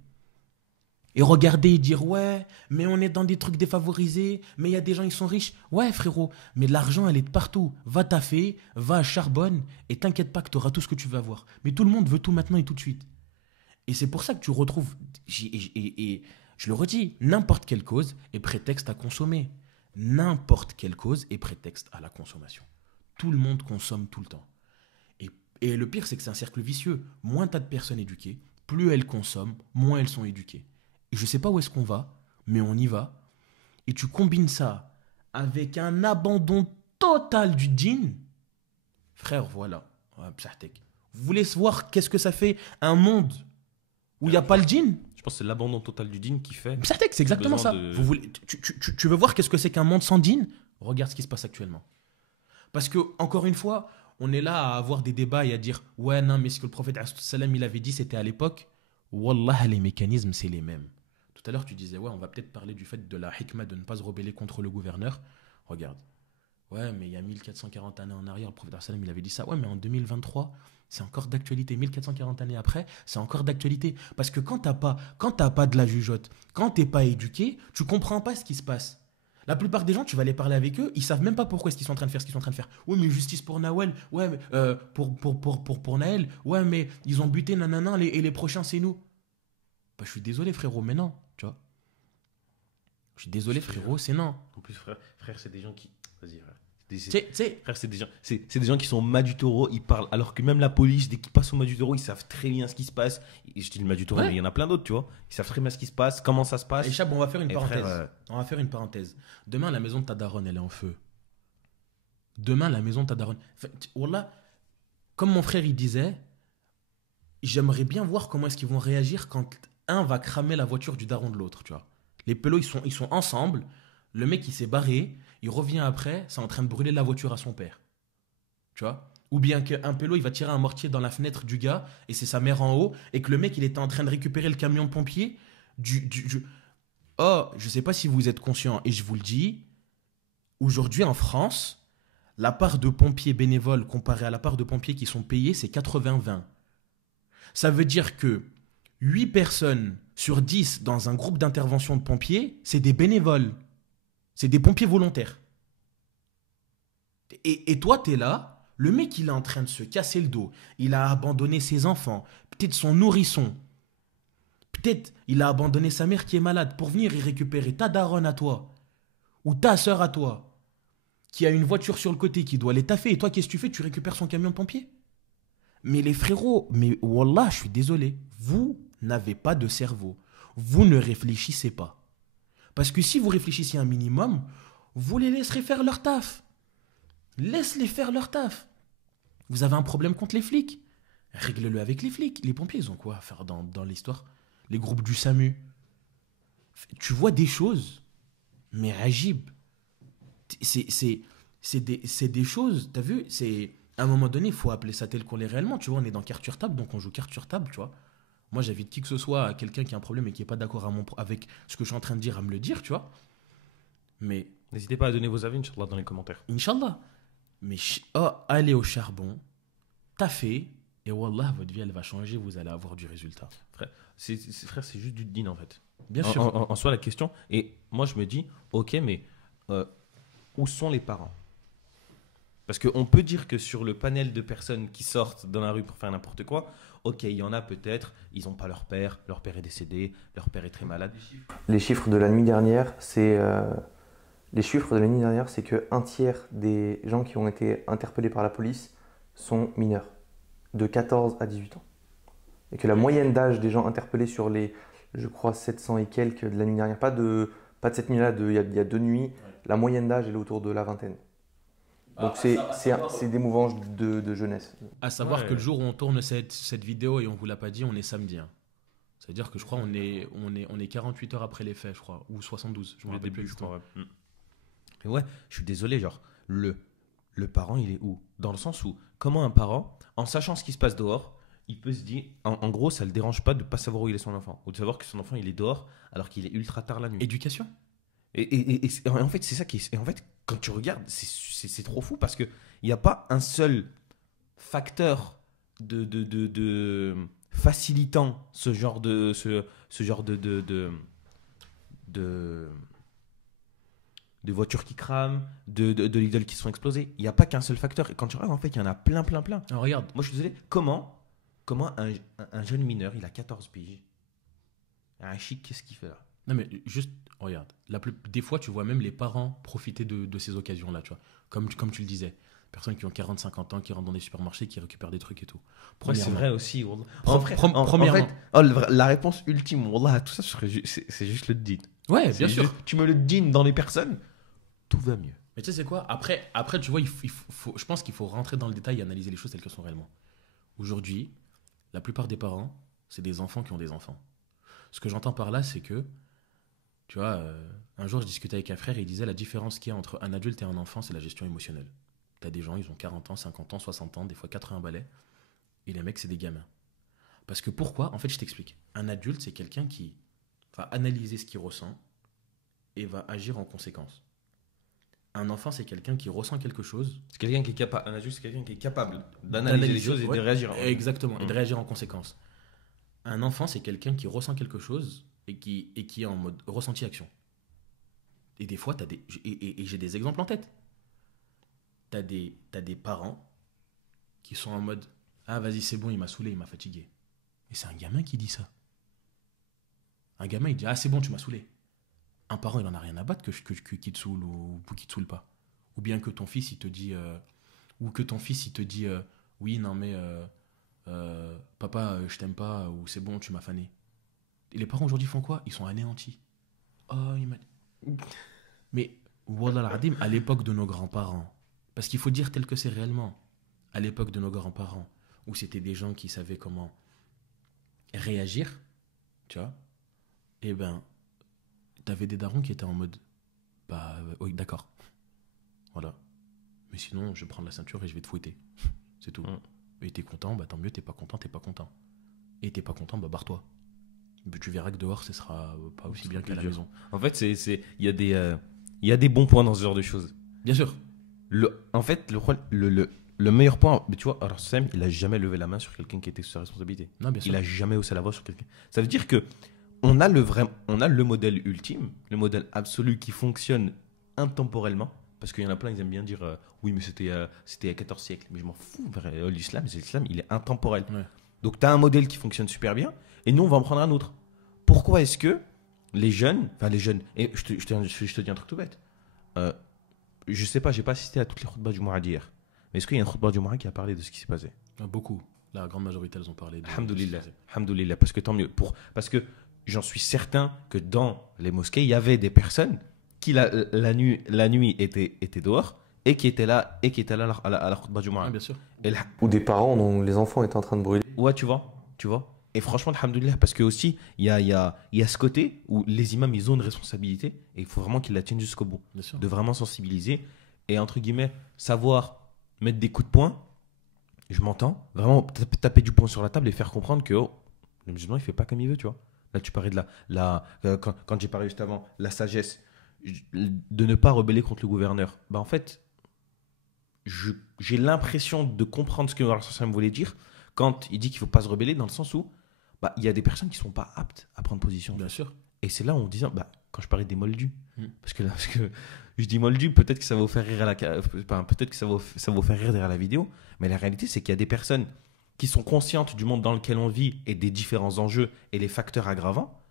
Et regarder et dire, ouais, mais on est dans des trucs défavorisés, mais il y a des gens, ils sont riches. Ouais, frérot, mais l'argent, elle est de partout. Va taffer, va à charbonne, et t'inquiète pas que tu auras tout ce que tu veux avoir. Mais tout le monde veut tout maintenant et tout de suite. Et c'est pour ça que tu retrouves, et je le redis, n'importe quelle cause est prétexte à consommer. N'importe quelle cause est prétexte à la consommation. Tout le monde consomme tout le temps. Et le pire, c'est que c'est un cercle vicieux. Moins tu as de personnes éduquées, plus elles consomment, moins elles sont éduquées. Et je ne sais pas où est-ce qu'on va, mais on y va. Et tu combines ça avec un abandon total du djinn. Frère, voilà. Ouais, psahtek. Vous voulez voir qu'est-ce que ça fait un monde où il n'y a pas le djinn? Je pense que c'est l'abandon total du djinn qui fait. Psahtek, c'est exactement ça. besoin de- Vous voulez, tu veux voir qu'est-ce que c'est qu'un monde sans djinn? Regarde ce qui se passe actuellement. Parce que, encore une fois, on est là à avoir des débats et à dire ouais, non, mais ce que le prophète salam il avait dit, c'était à l'époque. Wallah, les mécanismes, c'est les mêmes. Tout à l'heure, tu disais ouais, on va peut-être parler du fait de la hikmah de ne pas se rebeller contre le gouverneur. Regarde. Ouais, mais il y a 1440 années en arrière, le prophète salam il avait dit ça. Ouais, mais en 2023, c'est encore d'actualité. 1440 années après, c'est encore d'actualité. Parce que quand t'as pas de la jugeote, quand t'es pas éduqué, tu comprends pas ce qui se passe. La plupart des gens, tu vas aller parler avec eux, ils savent même pas pourquoi est-ce qu'ils sont en train de faire ce qu'ils sont en train de faire. Oui, mais justice pour Nawel. Ouais, mais, pour Naël. Ouais, mais ils ont buté nanana et les prochains, c'est nous. Bah, je suis désolé, frérot, mais non, tu vois. Je suis désolé, frérot, c'est non. En plus, frère, c'est des gens qui. Vas-y, frère. Tu sais, Frère, c'est des gens qui sont mas du taureau, ils parlent, alors que même la police, dès qu'ils passent au mas du taureau, ils savent très bien ce qui se passe. Et je dis le mas du taureau, Ouais. mais il y en a plein d'autres, tu vois. Ils savent très bien ce qui se passe, comment ça se passe. et Chab, on va faire une Et parenthèse. frère, On va faire une parenthèse. Demain, la maison de ta daronne, elle est en feu. Demain, la maison de ta daronne. Wallah, comme mon frère, il disait, j'aimerais bien voir comment est-ce qu'ils vont réagir quand un va cramer la voiture du daron de l'autre, tu vois. Les pelos, ils sont ensemble. Le mec, il s'est barré. Il revient après, c'est en train de brûler la voiture à son père. Tu vois. Ou bien qu'un pélo, il va tirer un mortier dans la fenêtre du gars et c'est sa mère en haut et que le mec, il était en train de récupérer le camion de pompier Oh, je sais pas si vous êtes conscient et je vous le dis, aujourd'hui en France, la part de pompiers bénévoles comparée à la part de pompiers qui sont payés, c'est 80-20. Ça veut dire que 8 personnes sur 10 dans un groupe d'intervention de pompiers, c'est des bénévoles. C'est des pompiers volontaires. Et toi, t'es là, le mec, il est en train de se casser le dos. Il a abandonné ses enfants, peut-être son nourrisson. Peut-être il a abandonné sa mère qui est malade pour venir y récupérer ta daronne à toi. Ou ta sœur à toi. Qui a une voiture sur le côté, qui doit aller taffer. Et toi, qu'est-ce que tu fais? Tu récupères son camion de pompier? Mais les frérots, mais wallah, je suis désolé. Vous n'avez pas de cerveau. Vous ne réfléchissez pas. Parce que si vous réfléchissiez un minimum, vous les laisserez faire leur taf. Laisse-les faire leur taf. Vous avez un problème contre les flics? Règle-le avec les flics. Les pompiers, ils ont quoi à faire dans l'histoire? Les groupes du SAMU. Tu vois des choses, mais Agib, c'est des choses, t'as vu? À un moment donné, il faut appeler ça tel qu'on l'est réellement. Tu vois, on est dans carte sur table, donc on joue carte sur table, tu vois. Moi, j'invite qui que ce soit, à quelqu'un qui a un problème et qui n'est pas d'accord avec ce que je suis en train de dire, à me le dire, tu vois. Mais, N'hésitez pas à donner vos avis, Inch'Allah, dans les commentaires. Inch'Allah. Mais, allez au charbon, taffez, et Wallah, votre vie, elle va changer, vous allez avoir du résultat. Frère, c'est juste du din en fait. Bien En, sûr. en soi, la question. Et moi, je me dis, ok, mais où sont les parents? Parce qu'on peut dire que sur le panel de personnes qui sortent dans la rue pour faire n'importe quoi, ok, il y en a peut-être, ils n'ont pas leur père est décédé, leur père est très malade. Les chiffres de la nuit dernière, c'est que un tiers des gens qui ont été interpellés par la police sont mineurs, de 14 à 18 ans. Et que la moyenne d'âge des gens interpellés sur les, je crois, 700 et quelques de la nuit dernière, pas de cette nuit-là, il y a 2 nuits, la moyenne d'âge elle est autour de la vingtaine. Donc c'est des mouvances de jeunesse. À savoir Ouais. que le jour où on tourne cette vidéo et on vous l'a pas dit, on est samedi. Hein. C'est-à-dire que je crois on est 48 heures après les faits, je crois, ou 72. Je me Au rappelle début, plus je du tout. crois, ouais. Mais ouais, je suis désolé, genre, le parent, il est où? Dans le sens où, comment un parent, en sachant ce qui se passe dehors, il peut se dire, en gros, ça le dérange pas de pas savoir où il est son enfant, ou de savoir que son enfant, il est dehors, alors qu'il est ultra tard la nuit. Éducation. Et en fait, c'est ça qui est. Et en fait, quand tu regardes, c'est trop fou parce qu'il n'y a pas un seul facteur de facilitant ce genre de voitures qui crament, de Lidl qui se sont explosées. Il n'y a pas qu'un seul facteur. Et quand tu regardes, en fait, il y en a plein. Alors, regarde, Moi, je suis désolé, comment Comment un jeune mineur, il a 14 piges. Un chic, qu'est-ce qu'il fait là? Non, mais juste, regarde. Des fois, tu vois même les parents profiter de ces occasions-là, tu vois. Comme tu le disais. Personnes qui ont 40-50 ans, qui rentrent dans des supermarchés, qui récupèrent des trucs et tout. Ouais, c'est Premièrement. vrai aussi. Wallah. Premièrement. La réponse ultime, wallah, à tout ça, c'est juste le din. Ouais, bien sûr. Tu me le din dans les personnes, tout va mieux. Mais tu sais, c'est quoi après, tu vois, je pense qu'il faut rentrer dans le détail et analyser les choses telles qu'elles sont réellement. Aujourd'hui, la plupart des parents, c'est des enfants qui ont des enfants. Ce que j'entends par là, c'est que, tu vois, un jour, je discutais avec un frère et il disait la différence qu'il y a entre un adulte et un enfant, c'est la gestion émotionnelle. T'as des gens, ils ont 40 ans, 50 ans, 60 ans, des fois 80 balais, et les mecs, c'est des gamins. Parce que pourquoi? En fait, je t'explique. Un adulte, c'est quelqu'un qui va analyser ce qu'il ressent et va agir en conséquence. Un enfant, c'est quelqu'un qui ressent quelque chose. C'est quelqu'un qui est capable. Un adulte, c'est quelqu'un qui est capable d'analyser les choses et ouais, de réagir. Exactement, et de réagir en conséquence. Un enfant, c'est quelqu'un qui ressent quelque chose et qui est en mode ressenti-action. Et des fois, et j'ai des exemples en tête. T'as des parents qui sont en mode ah, vas-y, c'est bon, il m'a saoulé, il m'a fatigué. Et c'est un gamin qui dit ça. Un gamin, il dit ah, c'est bon, tu m'as saoulé. Un parent, il en a rien à battre qu'il te saoule ou qu'il te saoule pas. Ou bien que ton fils, il te dit oui, non, mais papa, je t'aime pas, ou c'est bon, tu m'as fané. Et les parents aujourd'hui font quoi? Ils sont anéantis. Oh, il m'a. Mais, wallah al-adim, à l'époque de nos grands-parents, parce qu'il faut dire tel que c'est réellement, à l'époque de nos grands-parents, où c'était des gens qui savaient comment réagir, tu vois, eh ben, t'avais des darons qui étaient en mode, bah, oui, d'accord, voilà. Mais sinon, je vais prendre la ceinture et je vais te fouetter. C'est tout. Et t'es content, bah tant mieux, t'es pas content. Et t'es pas content, bah barre-toi. Mais tu verras que dehors, ce sera pas aussi bien qu'à la maison. En fait, il y a des bons points dans ce genre de choses. Bien sûr. En fait, le meilleur point, mais tu vois, alors Sam, il a jamais levé la main sur quelqu'un qui était sous sa responsabilité. Non, bien sûr. Il a jamais haussé la voix sur quelqu'un. Ça veut dire que on a le modèle ultime, le modèle absolu qui fonctionne intemporellement. Parce qu'il y en a plein, ils aiment bien dire oui, mais c'était il y a 14 siècles. Mais je m'en fous. L'islam, il est intemporel. Ouais. Donc, tu as un modèle qui fonctionne super bien. Et nous, on va en prendre un autre. Pourquoi est-ce que les jeunes, et je te dis un truc tout bête. Je sais pas, j'ai pas assisté à toutes les khutbahs du Mourad d'hier. Mais est-ce qu'il y a une khutbah du Mourad qui a parlé de ce qui s'est passé? Beaucoup. La grande majorité, elles ont parlé de. Alhamdoulilah. Parce que tant mieux. Parce que j'en suis certain que dans les mosquées, il y avait des personnes qui la nuit étaient dehors et qui étaient là à la khutbah du Mourad. Ah, bien sûr. Ou des parents dont les enfants étaient en train de brûler. Ouais, tu vois. Et franchement, alhamdoulilah, parce que aussi, il y a ce côté où les imams, ils ont une responsabilité et il faut vraiment qu'ils la tiennent jusqu'au bout. Bien sûr. De vraiment sensibiliser et, entre guillemets, savoir mettre des coups de poing. Je m'entends. Vraiment taper du poing sur la table et faire comprendre que le musulman, il fait pas comme il veut, tu vois. Là, tu parlais de quand j'ai parlé juste avant, la sagesse de ne pas rebeller contre le gouverneur. Bah, en fait, j'ai l'impression de comprendre ce que le voulait dire quand il dit qu'il ne faut pas se rebeller, dans le sens où bah, il y a des personnes qui ne sont pas aptes à prendre position. Bien sûr. Et c'est là où on disait, quand je parlais des moldus, parce que je dis moldus, peut-être que ça va vous faire rire peut-être que ça va vous faire rire derrière la vidéo, mais la réalité, c'est qu'il y a des personnes qui sont conscientes du monde dans lequel on vit et des différents enjeux et les facteurs aggravants,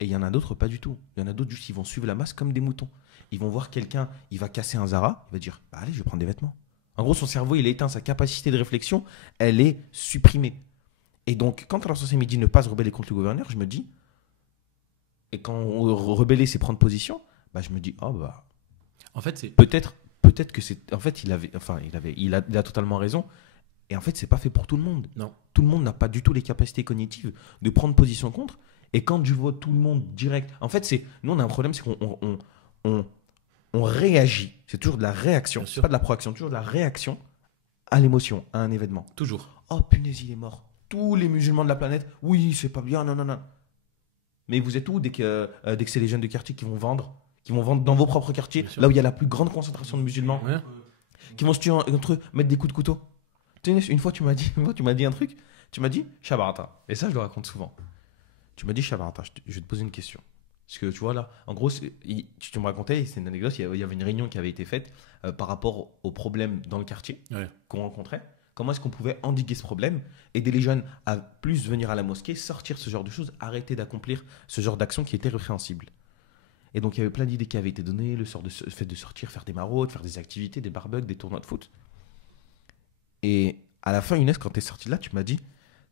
et il y en a d'autres pas du tout. Il y en a d'autres juste, ils vont suivre la masse comme des moutons. Ils vont voir quelqu'un, il va casser un Zara, il va dire, allez, je vais prendre des vêtements. En gros, son cerveau, il est éteint, sa capacité de réflexion, elle est supprimée. Et donc, quand Allah me dit ne pas se rebeller contre le gouverneur, je me dis, et quand rebeller, c'est prendre position, je me dis, En fait, c'est. Peut-être que c'est. En fait, il a totalement raison. Et en fait, c'est pas fait pour tout le monde. Non. Tout le monde n'a pas du tout les capacités cognitives de prendre position contre. Et quand je vois tout le monde direct. En fait, nous, on a un problème, c'est qu'on réagit. C'est toujours de la réaction. C'est pas de la proaction, toujours de la réaction à l'émotion, à un événement. Toujours. Oh punaise, il est mort. Tous les musulmans de la planète, oui, c'est pas bien, non. Mais vous êtes où dès que c'est les jeunes de quartier qui vont vendre dans vos propres quartiers, là où il y a la plus grande concentration de musulmans, qui vont se tuer entre eux, mettre des coups de couteau. Tu sais, une fois, tu m'as dit un truc. Tu m'as dit, Shabarata. Et ça, je le raconte souvent. Tu m'as dit, Shabarata, je vais te poser une question. Parce que tu vois là, en gros, tu me racontais, c'est une anecdote, il y avait une réunion qui avait été faite par rapport aux problèmes dans le quartier qu'on rencontrait. Comment est-ce qu'on pouvait endiguer ce problème, aider les jeunes à plus venir à la mosquée, sortir ce genre de choses, arrêter d'accomplir ce genre d'action qui était répréhensible. Et donc il y avait plein d'idées qui avaient été données, le fait de sortir, faire des maraudes, faire des activités, des barbecues, des tournois de foot. Et à la fin, Younes, quand tu es sorti de là, tu m'as dit, tu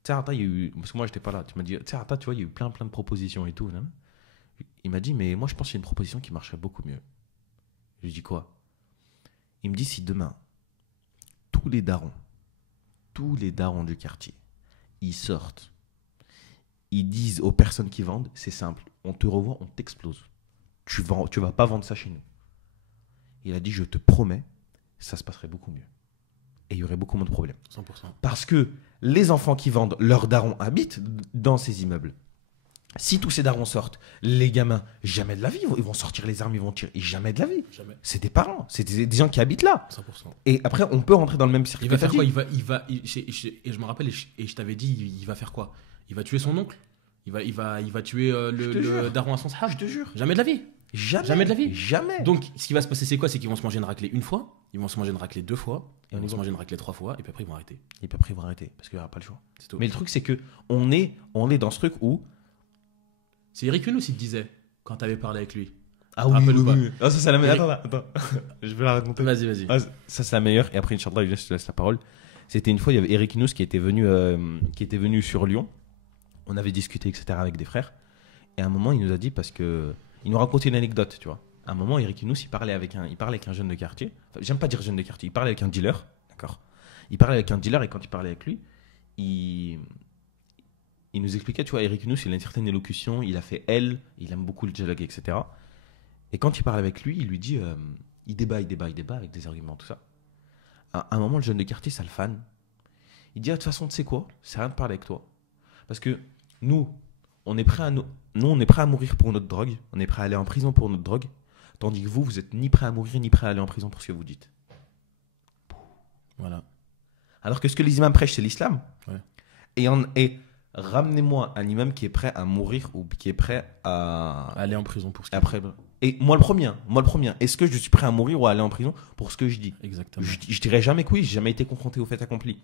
sais, Arta, il y a eu, parce que moi j'étais pas là, tu m'as dit, tu sais, Arta, tu vois, il y a eu plein de propositions et tout. Là. Il m'a dit, mais moi je pense qu'il y a une proposition qui marcherait beaucoup mieux. Je lui dis quoi? Il me dit, si demain, tous les darons du quartier, ils sortent, ils disent aux personnes qui vendent, c'est simple, on te revoit, on t'explose. Tu vas pas vendre ça chez nous. Il a dit, je te promets, ça se passerait beaucoup mieux. Et il y aurait beaucoup moins de problèmes. 100%. Parce que les enfants qui vendent, leurs darons habitent dans ces immeubles. Si tous ces darons sortent, les gamins, jamais de la vie, ils vont sortir les armes, ils vont tirer. Et jamais de la vie. Jamais. C'est des parents, c'est des gens qui habitent là. 100%. Et après, on peut rentrer dans le même circuit. Il va que faire t'as quoi? dit. Et je me rappelle, et je t'avais dit, il va faire quoi? Il va tuer son oncle? Il va tuer le daron à son sahab? Je te jure. Jamais de la vie. Jamais de la vie. Jamais. Donc, ce qui va se passer, c'est quoi? C'est qu'ils vont se manger une raclée une fois, ils vont se manger une raclée 2 fois, Et on ils vont y se va. manger une raclée 3 fois, et puis après, ils vont arrêter. Et puis après, ils vont arrêter parce qu'il n'y aura pas le choix. C'est tout. Mais le truc, c'est que on est dans ce truc où. C'est Eric Younous, il te disait, quand t'avais parlé avec lui. Ah Rappelle ou pas? Ah, ça, c'est la meilleure. Eric- Attends. Je vais la raconter. Vas-y. Ah, ça, c'est la meilleure. Et après, Inch'Allah, je te laisse la parole. C'était une fois, il y avait Eric Nous qui était venu sur Lyon. On avait discuté, etc., avec des frères. Et à un moment, il nous a dit, parce que. Il nous racontait une anecdote, tu vois. À un moment, Eric Nous, il parlait avec un jeune de quartier. Enfin, j'aime pas dire jeune de quartier. Il parlait avec un dealer. D'accord. Il parlait avec un dealer, et quand il parlait avec lui, il nous expliquait, tu vois, Eric Nous, il a une certaine élocution. Il a fait il aime beaucoup le dialogue, etc. Et quand il parle avec lui, il lui dit, il débat avec des arguments, tout ça. À un moment, le jeune de quartier, ça le fan. Il dit, de toute façon, tu sais quoi, c'est rien de parler avec toi. Parce que nous, on est prêt à mourir pour notre drogue, on est prêt à aller en prison pour notre drogue, tandis que vous êtes ni prêt à mourir, ni prêt à aller en prison pour ce que vous dites. Voilà. Alors que ce que les imams prêchent, c'est l'islam. Ouais. Et ramenez-moi un imam qui est prêt à mourir ou qui est prêt à... Aller en prison pour ce qu'il Après, et moi le premier, est-ce que je suis prêt à mourir ou à aller en prison pour ce que je dis? dit. Exactement. Je dirais jamais que oui, j'ai jamais été confronté au fait accompli.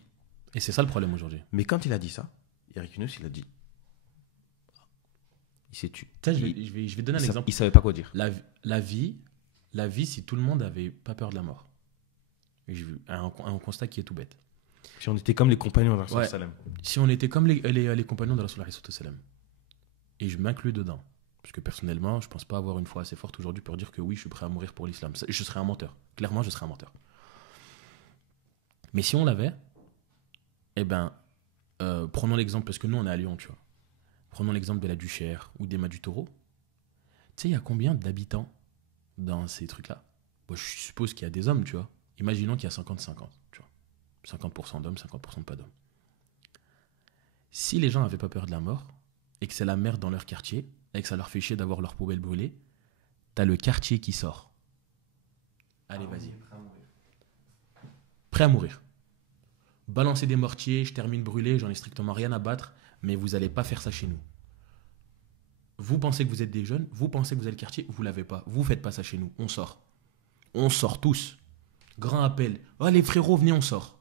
Et c'est ça le problème aujourd'hui. Mais quand il a dit ça, Eric Younous, il a dit, il s'est tué. Tu sais, je vais donner un exemple. Il savait pas quoi dire. La vie, si tout le monde avait pas peur de la mort. Et j'ai vu un constat qui est tout bête. Si on était comme les compagnons d'un Ouais. salam. Si on était comme les compagnons de Rasul alayhi salam, et je m'inclus dedans, parce que personnellement, je pense pas avoir une foi assez forte aujourd'hui pour dire que oui, je suis prêt à mourir pour l'islam. Je serais un menteur. Clairement, je serais un menteur. Mais si on l'avait, eh ben, prenons l'exemple, parce que nous, on est à Lyon, tu vois. Prenons l'exemple de la Duchère ou d'Emma du Taureau. Tu sais, il y a combien d'habitants dans ces trucs-là? Bon, je suppose qu'il y a des hommes, tu vois. Imaginons qu'il y a 50-50, tu vois. 50% d'hommes, 50% de pas d'hommes. Si les gens n'avaient pas peur de la mort, et que c'est la merde dans leur quartier, et que ça leur fait chier d'avoir leur poubelle brûlée, t'as le quartier qui sort. Allez, vas-y. Prêt à mourir. Balancer des mortiers, je termine brûlé, j'en ai strictement rien à battre, mais vous n'allez pas faire ça chez nous. Vous pensez que vous êtes des jeunes, vous pensez que vous avez le quartier, vous l'avez pas. Vous faites pas ça chez nous, on sort. On sort tous. Grand appel. Oh les frérots, venez, on sort.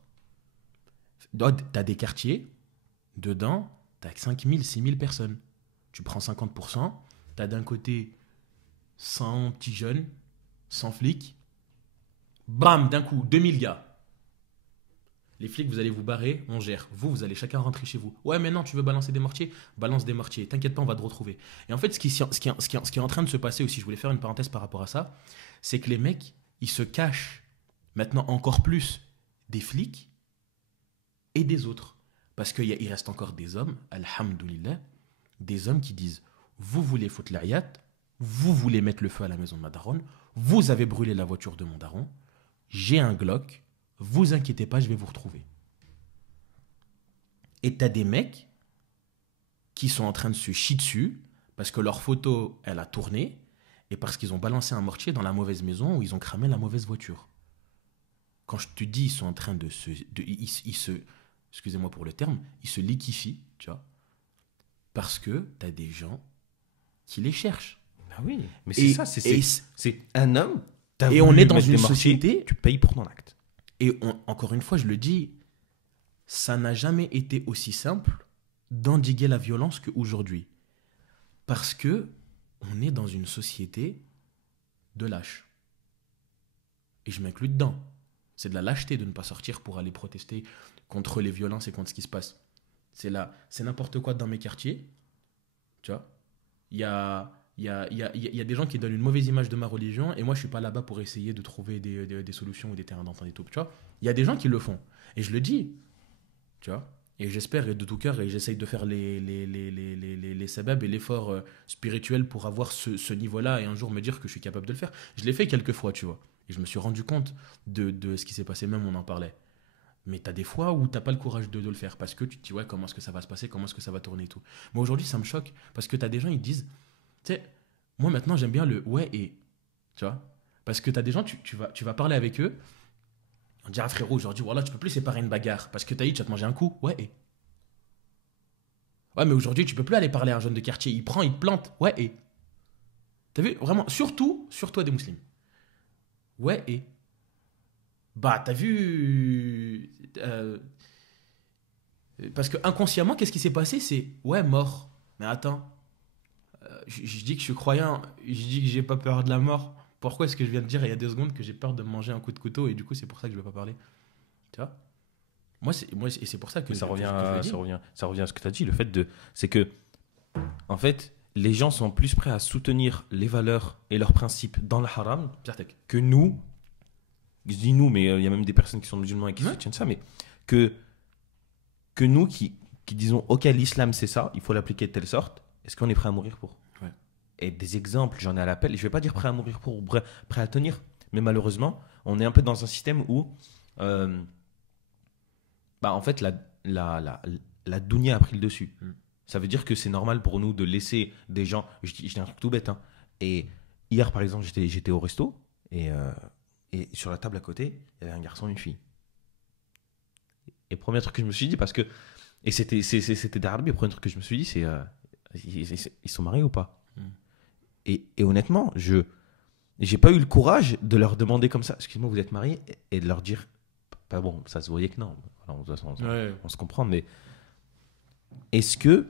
T'as des quartiers, dedans, t'as 5000, 6000 personnes. Tu prends 50%, t'as d'un côté 100 petits jeunes, 100 flics. Bam, d'un coup, 2000 gars. Les flics, vous allez vous barrer, on gère. Vous allez chacun rentrer chez vous. Ouais, mais non, tu veux balancer des mortiers? Balance des mortiers. T'inquiète pas, on va te retrouver. Et en fait, ce qui est en train de se passer aussi, je voulais faire une parenthèse par rapport à ça, c'est que les mecs, ils se cachent maintenant encore plus des flics et des autres. Parce qu'il reste encore des hommes, alhamdoulilah, des hommes qui disent, vous voulez foutre l'ayat, vous voulez mettre le feu à la maison de ma daronne, vous avez brûlé la voiture de mon daron, j'ai un Glock, vous inquiétez pas, je vais vous retrouver. Et t'as des mecs qui sont en train de se chier dessus parce que leur photo, elle a tourné et parce qu'ils ont balancé un mortier dans la mauvaise maison ou ils ont cramé la mauvaise voiture. Quand je te dis, ils sont en train de se... excusez-moi pour le terme, ils se liquifient, tu vois. Parce que t'as des gens qui les cherchent. Ah oui, mais Et- c'est ça, et- c'est un homme. t'as et voulu on est dans mettre une des mortiers, société- Tu payes pour ton acte. Et encore une fois, je le dis, ça n'a jamais été aussi simple d'endiguer la violence qu'aujourd'hui. Parce que on est dans une société de lâches. Et je m'inclus dedans. C'est de la lâcheté de ne pas sortir pour aller protester contre les violences et contre ce qui se passe. C'est n'importe quoi dans mes quartiers. Tu vois, il y a des gens qui donnent une mauvaise image de ma religion et moi je suis pas là-bas pour essayer de trouver des solutions ou des terrains d'entente et tout. Tu vois, il y a des gens qui le font et je le dis. Tu vois, et j'espère de tout cœur et j'essaye de faire les sabab et l'effort spirituel pour avoir ce niveau-là et un jour me dire que je suis capable de le faire. Je l'ai fait quelques fois, tu vois, et je me suis rendu compte de ce qui s'est passé, même on en parlait. Mais tu as des fois où tu n'as pas le courage de le faire parce que tu te dis, ouais, comment est-ce que ça va se passer, comment est-ce que ça va tourner et tout. Moi aujourd'hui, ça me choque parce que tu as des gens, ils disent, tu sais, moi maintenant j'aime bien le ouais et, tu vois, parce que tu as des gens, tu vas parler avec eux, on dit, ah frérot, aujourd'hui, voilà, tu peux plus séparer une bagarre parce que tu vas te manger un coup, ouais et. Ouais, mais aujourd'hui, tu peux plus aller parler à un jeune de quartier, il prend, il te plante, ouais et. T'as vu, vraiment, surtout à des musulmans. Ouais et. Bah, t'as vu. Parce que inconsciemment, qu'est-ce qui s'est passé? C'est ouais, mort. Mais attends, je dis que je suis croyant, je dis que j'ai pas peur de la mort. Pourquoi est-ce que je viens de dire il y a 2 secondes que j'ai peur de me manger un coup de couteau et du coup, c'est pour ça que je vais pas parler? Tu vois? Et c'est pour ça que Mais ça je revient le dis. ça revient à ce que tu as dit. Le fait c'est que, en fait, les gens sont plus prêts à soutenir les valeurs et leurs principes dans le haram Pire-tech. que nous. Je dis nous, mais il y a même des personnes qui sont musulmans et qui Ouais. soutiennent ça, mais que nous qui disons, ok, l'islam c'est ça, il faut l'appliquer de telle sorte, est-ce qu'on est prêt à mourir pour? Ouais. Et des exemples, j'en ai à l'appel, et je vais pas dire prêt à mourir pour, ou prêt à tenir, mais malheureusement, on est un peu dans un système où, en fait, la dunya a pris le dessus. Mm. Ça veut dire que c'est normal pour nous de laisser des gens, je dis un truc tout bête, hein, et hier par exemple, j'étais au resto, et sur la table à côté, il y avait un garçon et une fille. Et le premier truc que je me suis dit, parce que. Et c'était d'arabe, le premier truc que je me suis dit, c'est. Ils sont mariés ou pas? Et honnêtement, j'ai pas eu le courage de leur demander comme ça, excuse-moi, vous êtes mariés? Et de leur dire. Pas bon, ça se voyait que non. Alors, de toute façon, Ouais. on se comprend, mais. Est-ce que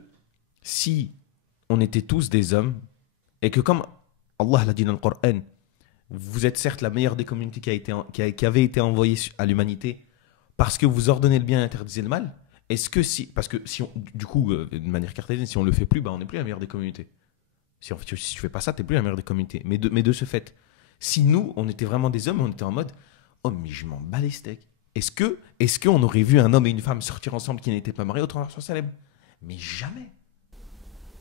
si on était tous des hommes, et que comme Allah l'a dit dans le Coran, vous êtes certes la meilleure des communautés qui avait été envoyée à l'humanité parce que vous ordonnez le bien et interdisez le mal. Est-ce que parce que si on, du coup, de manière cartésienne, si on le fait plus, on n'est plus la meilleure des communautés. Si tu fais pas ça, t'es plus la meilleure des communautés. Mais de ce fait, si nous, on était vraiment des hommes, on était en mode, oh mais je m'en bats les steaks. Est-ce qu'on aurait vu un homme et une femme sortir ensemble qui n'étaient pas mariés au 30 célèbre? Mais jamais.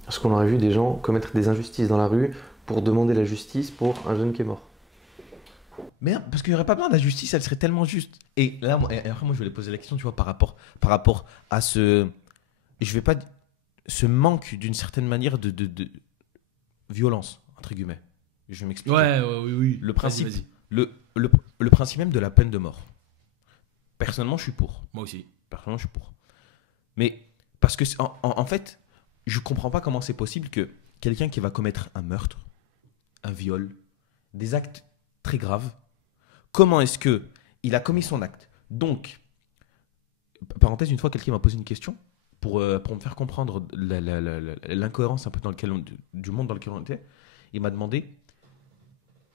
Est-ce qu'on aurait vu des gens commettre des injustices dans la rue pour demander la justice pour un jeune qui est mort? Mais non, parce qu'il n'y aurait pas besoin de la justice, elle serait tellement juste. Et là, et après, moi, je voulais poser la question, tu vois, par rapport à ce manque d'une certaine manière de violence, entre guillemets. Je vais m'expliquer. Oui. Le principe, Vas-y. le principe même de la peine de mort. Personnellement, je suis pour. Moi aussi. Personnellement, je suis pour. Mais parce que, en fait, je comprends pas comment c'est possible que quelqu'un qui va commettre un meurtre, un viol, des actes très graves, comment est-ce que il a commis son acte? Donc, parenthèse, une fois, quelqu'un m'a posé une question pour me faire comprendre l'incohérence un peu du monde dans lequel on était. Il m'a demandé,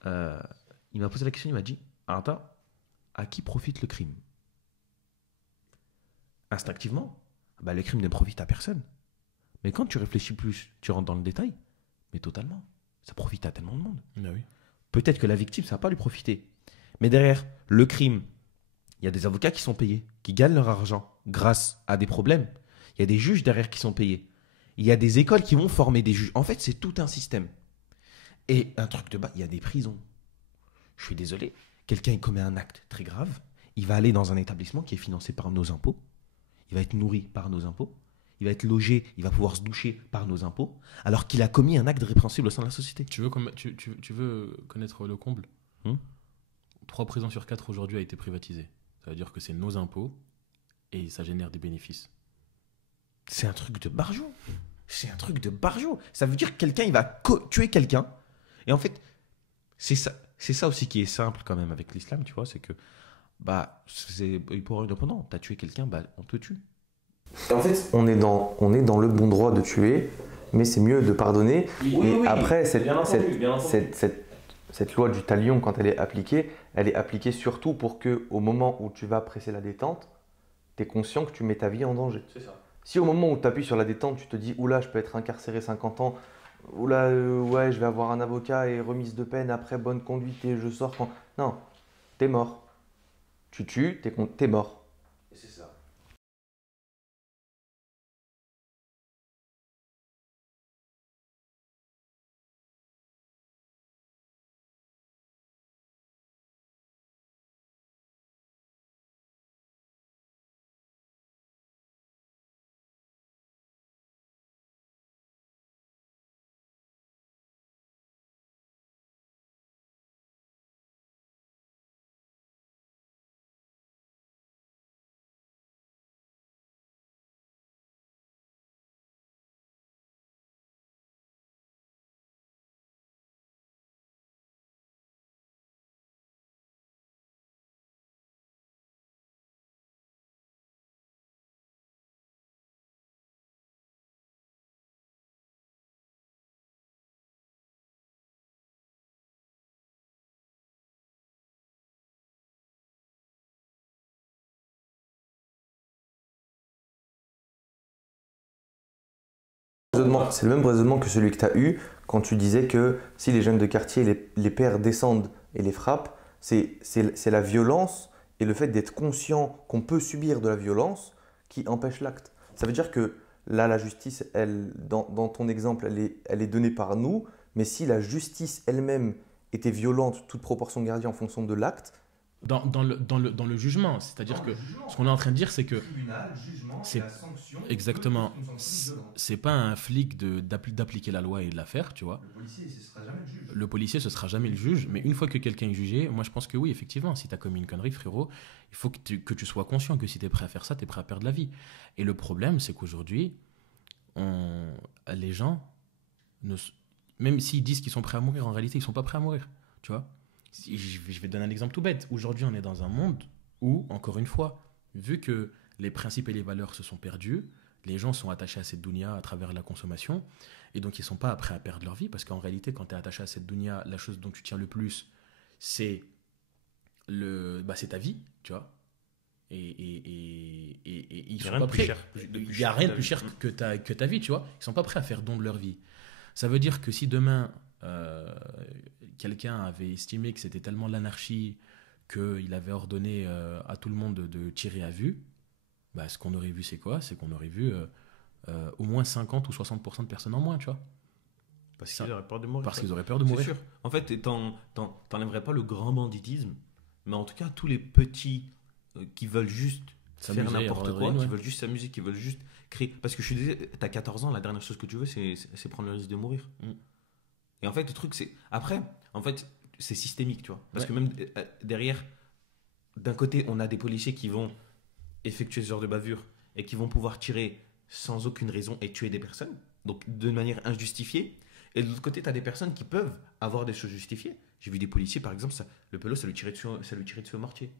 il m'a posé la question, il m'a dit, Arta, à qui profite le crime? Instinctivement, le crime ne profite à personne. Mais quand tu réfléchis plus, tu rentres dans le détail, mais totalement, ça profite à tellement de monde. Ah oui. Peut-être que la victime, ça va pas lui profiter. Mais derrière le crime, il y a des avocats qui sont payés, qui gagnent leur argent grâce à des problèmes. Il y a des juges derrière qui sont payés. Il y a des écoles qui vont former des juges. En fait, c'est tout un système. Et un truc de bas, il y a des prisons. Je suis désolé, quelqu'un il commet un acte très grave, il va aller dans un établissement qui est financé par nos impôts, il va être nourri par nos impôts, il va être logé, il va pouvoir se doucher par nos impôts, alors qu'il a commis un acte répréhensible au sein de la société. Tu veux connaître le comble? 3 prisons sur 4 aujourd'hui a été privatisé. Ça veut dire que c'est nos impôts et ça génère des bénéfices. C'est un truc de barjot. C'est un truc de barjot. Ça veut dire que quelqu'un, il va tuer quelqu'un. Et en fait, c'est ça aussi qui est simple quand même avec l'islam, tu vois, c'est que bah, c'est pour indépendant. T'as tué quelqu'un, bah, on te tue. En fait, on est dans le bon droit de tuer, mais c'est mieux de pardonner. Après, cette loi du talion, quand elle est appliquée surtout pour que, au moment où tu vas presser la détente, tu es conscient que tu mets ta vie en danger. C'est ça. Si au moment où tu appuies sur la détente, tu te dis oula, je peux être incarcéré 50 ans, oula, ouais, je vais avoir un avocat et remise de peine après bonne conduite et je sors quand. Non, t'es mort. Tu tues, t'es mort. Et c'est ça. C'est le même raisonnement que celui que tu as eu quand tu disais que si les jeunes de quartier, les pères descendent et les frappent, c'est la violence et le fait d'être conscient qu'on peut subir de la violence qui empêche l'acte. Ça veut dire que là, la justice, dans ton exemple, elle est donnée par nous, mais si la justice elle-même était violente, toute proportion gardée en fonction de l'acte, Dans le jugement, c'est-à-dire que ce qu'on est en train de dire, c'est que c'est exactement, c'est pas un flic d'appliquer la loi et de la faire, tu vois. Le policier, ce sera jamais le juge, mais une fois que quelqu'un est jugé, moi je pense que oui, effectivement, si tu as commis une connerie, frérot, il faut que tu sois conscient que si tu es prêt à faire ça, tu es prêt à perdre la vie. Et le problème, c'est qu'aujourd'hui, les gens, même s'ils disent qu'ils sont prêts à mourir, en réalité, ils sont pas prêts à mourir, tu vois. Je vais te donner un exemple tout bête. Aujourd'hui, on est dans un monde où, encore une fois, vu que les principes et les valeurs se sont perdus, les gens sont attachés à cette dunya à travers la consommation, et donc ils ne sont pas prêts à perdre leur vie, parce qu'en réalité, quand tu es attaché à cette dunya, la chose dont tu tiens le plus, c'est c'est ta vie, tu vois. Et ils sont pas prêts. Il n'y a rien de plus cher que ta vie, tu vois. Ils ne sont pas prêts à faire don de leur vie. Ça veut dire que si demain, quelqu'un avait estimé que c'était tellement l'anarchie qu'il avait ordonné à tout le monde de tirer à vue, bah, ce qu'on aurait vu, c'est quoi? C'est qu'on aurait vu au moins 50 ou 60% de personnes en moins, tu vois. Parce qu'ils auraient peur de mourir. Parce qu'ils auraient peur de mourir. C'est sûr. En fait, t'enlèverais pas le grand banditisme, mais en tout cas, tous les petits qui veulent juste faire n'importe quoi, qui veulent juste s'amuser, qui veulent juste créer. Parce que je suis désolé, t'as 14 ans, la dernière chose que tu veux, c'est prendre le risque de mourir. Et en fait, le truc, c'est. Après, en fait, c'est systémique, tu vois. Parce que même derrière, d'un côté, on a des policiers qui vont effectuer ce genre de bavure et qui vont pouvoir tirer sans aucune raison et tuer des personnes, donc de manière injustifiée. Et de l'autre côté, tu as des personnes qui peuvent avoir des choses justifiées. J'ai vu des policiers, par exemple, le pelot, ça lui tirait dessus au mortier.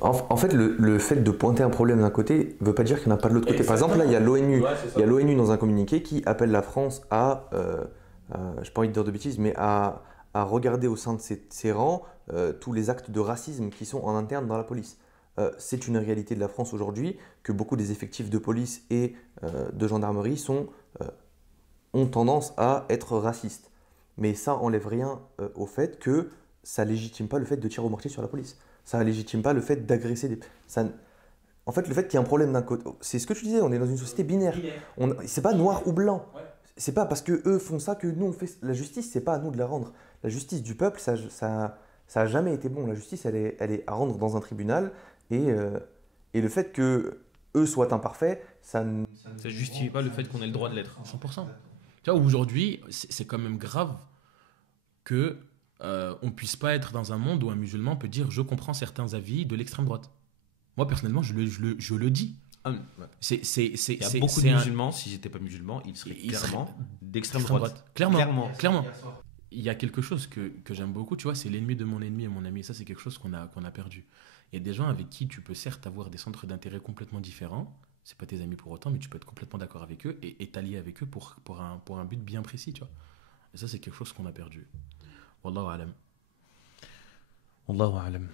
En fait, le fait de pointer un problème d'un côté ne veut pas dire qu'il n'y en a pas de l'autre côté. Par exemple, là, il y a l'ONU dans un communiqué qui appelle la France à, je n'ai pas envie de dire de bêtises, mais à regarder au sein de ses rangs tous les actes de racisme qui sont en interne dans la police. C'est une réalité de la France aujourd'hui que beaucoup des effectifs de police et de gendarmerie ont tendance à être racistes. Mais ça n'enlève rien au fait que ça ne légitime pas le fait de tirer au mortier sur la police. Ça ne légitime pas le fait d'agresser des... En fait, le fait qu'il y ait un problème d'un côté... C'est ce que tu disais, on est dans une société binaire. C'est pas noir ou blanc. Ouais. C'est pas parce qu'eux font ça que nous on fait... La justice, c'est pas à nous de la rendre. La justice du peuple, ça a jamais été bon. La justice, elle est à rendre dans un tribunal. Et le fait que eux soient imparfaits, ça ne justifie pas le fait qu'on ait le droit de l'être. 100%. Tu vois, aujourd'hui, c'est quand même grave que on puisse pas être dans un monde où un musulman peut dire je comprends certains avis de l'extrême droite. Moi personnellement, je le dis. Ouais. Il y a beaucoup de musulmans, s'ils n'étaient pas musulmans, ils seraient clairement d'extrême droite. Clairement. Il y a quelque chose que j'aime beaucoup, tu vois, c'est l'ennemi de mon ennemi et mon ami. Et ça, c'est quelque chose qu'on a perdu. Il y a des gens avec qui tu peux certes avoir des centres d'intérêt complètement différents, c'est pas tes amis pour autant, mais tu peux être complètement d'accord avec eux et t'allier avec eux pour un but bien précis, tu vois. Et ça, c'est quelque chose qu'on a perdu. Wallahu alam. Wallahu alam.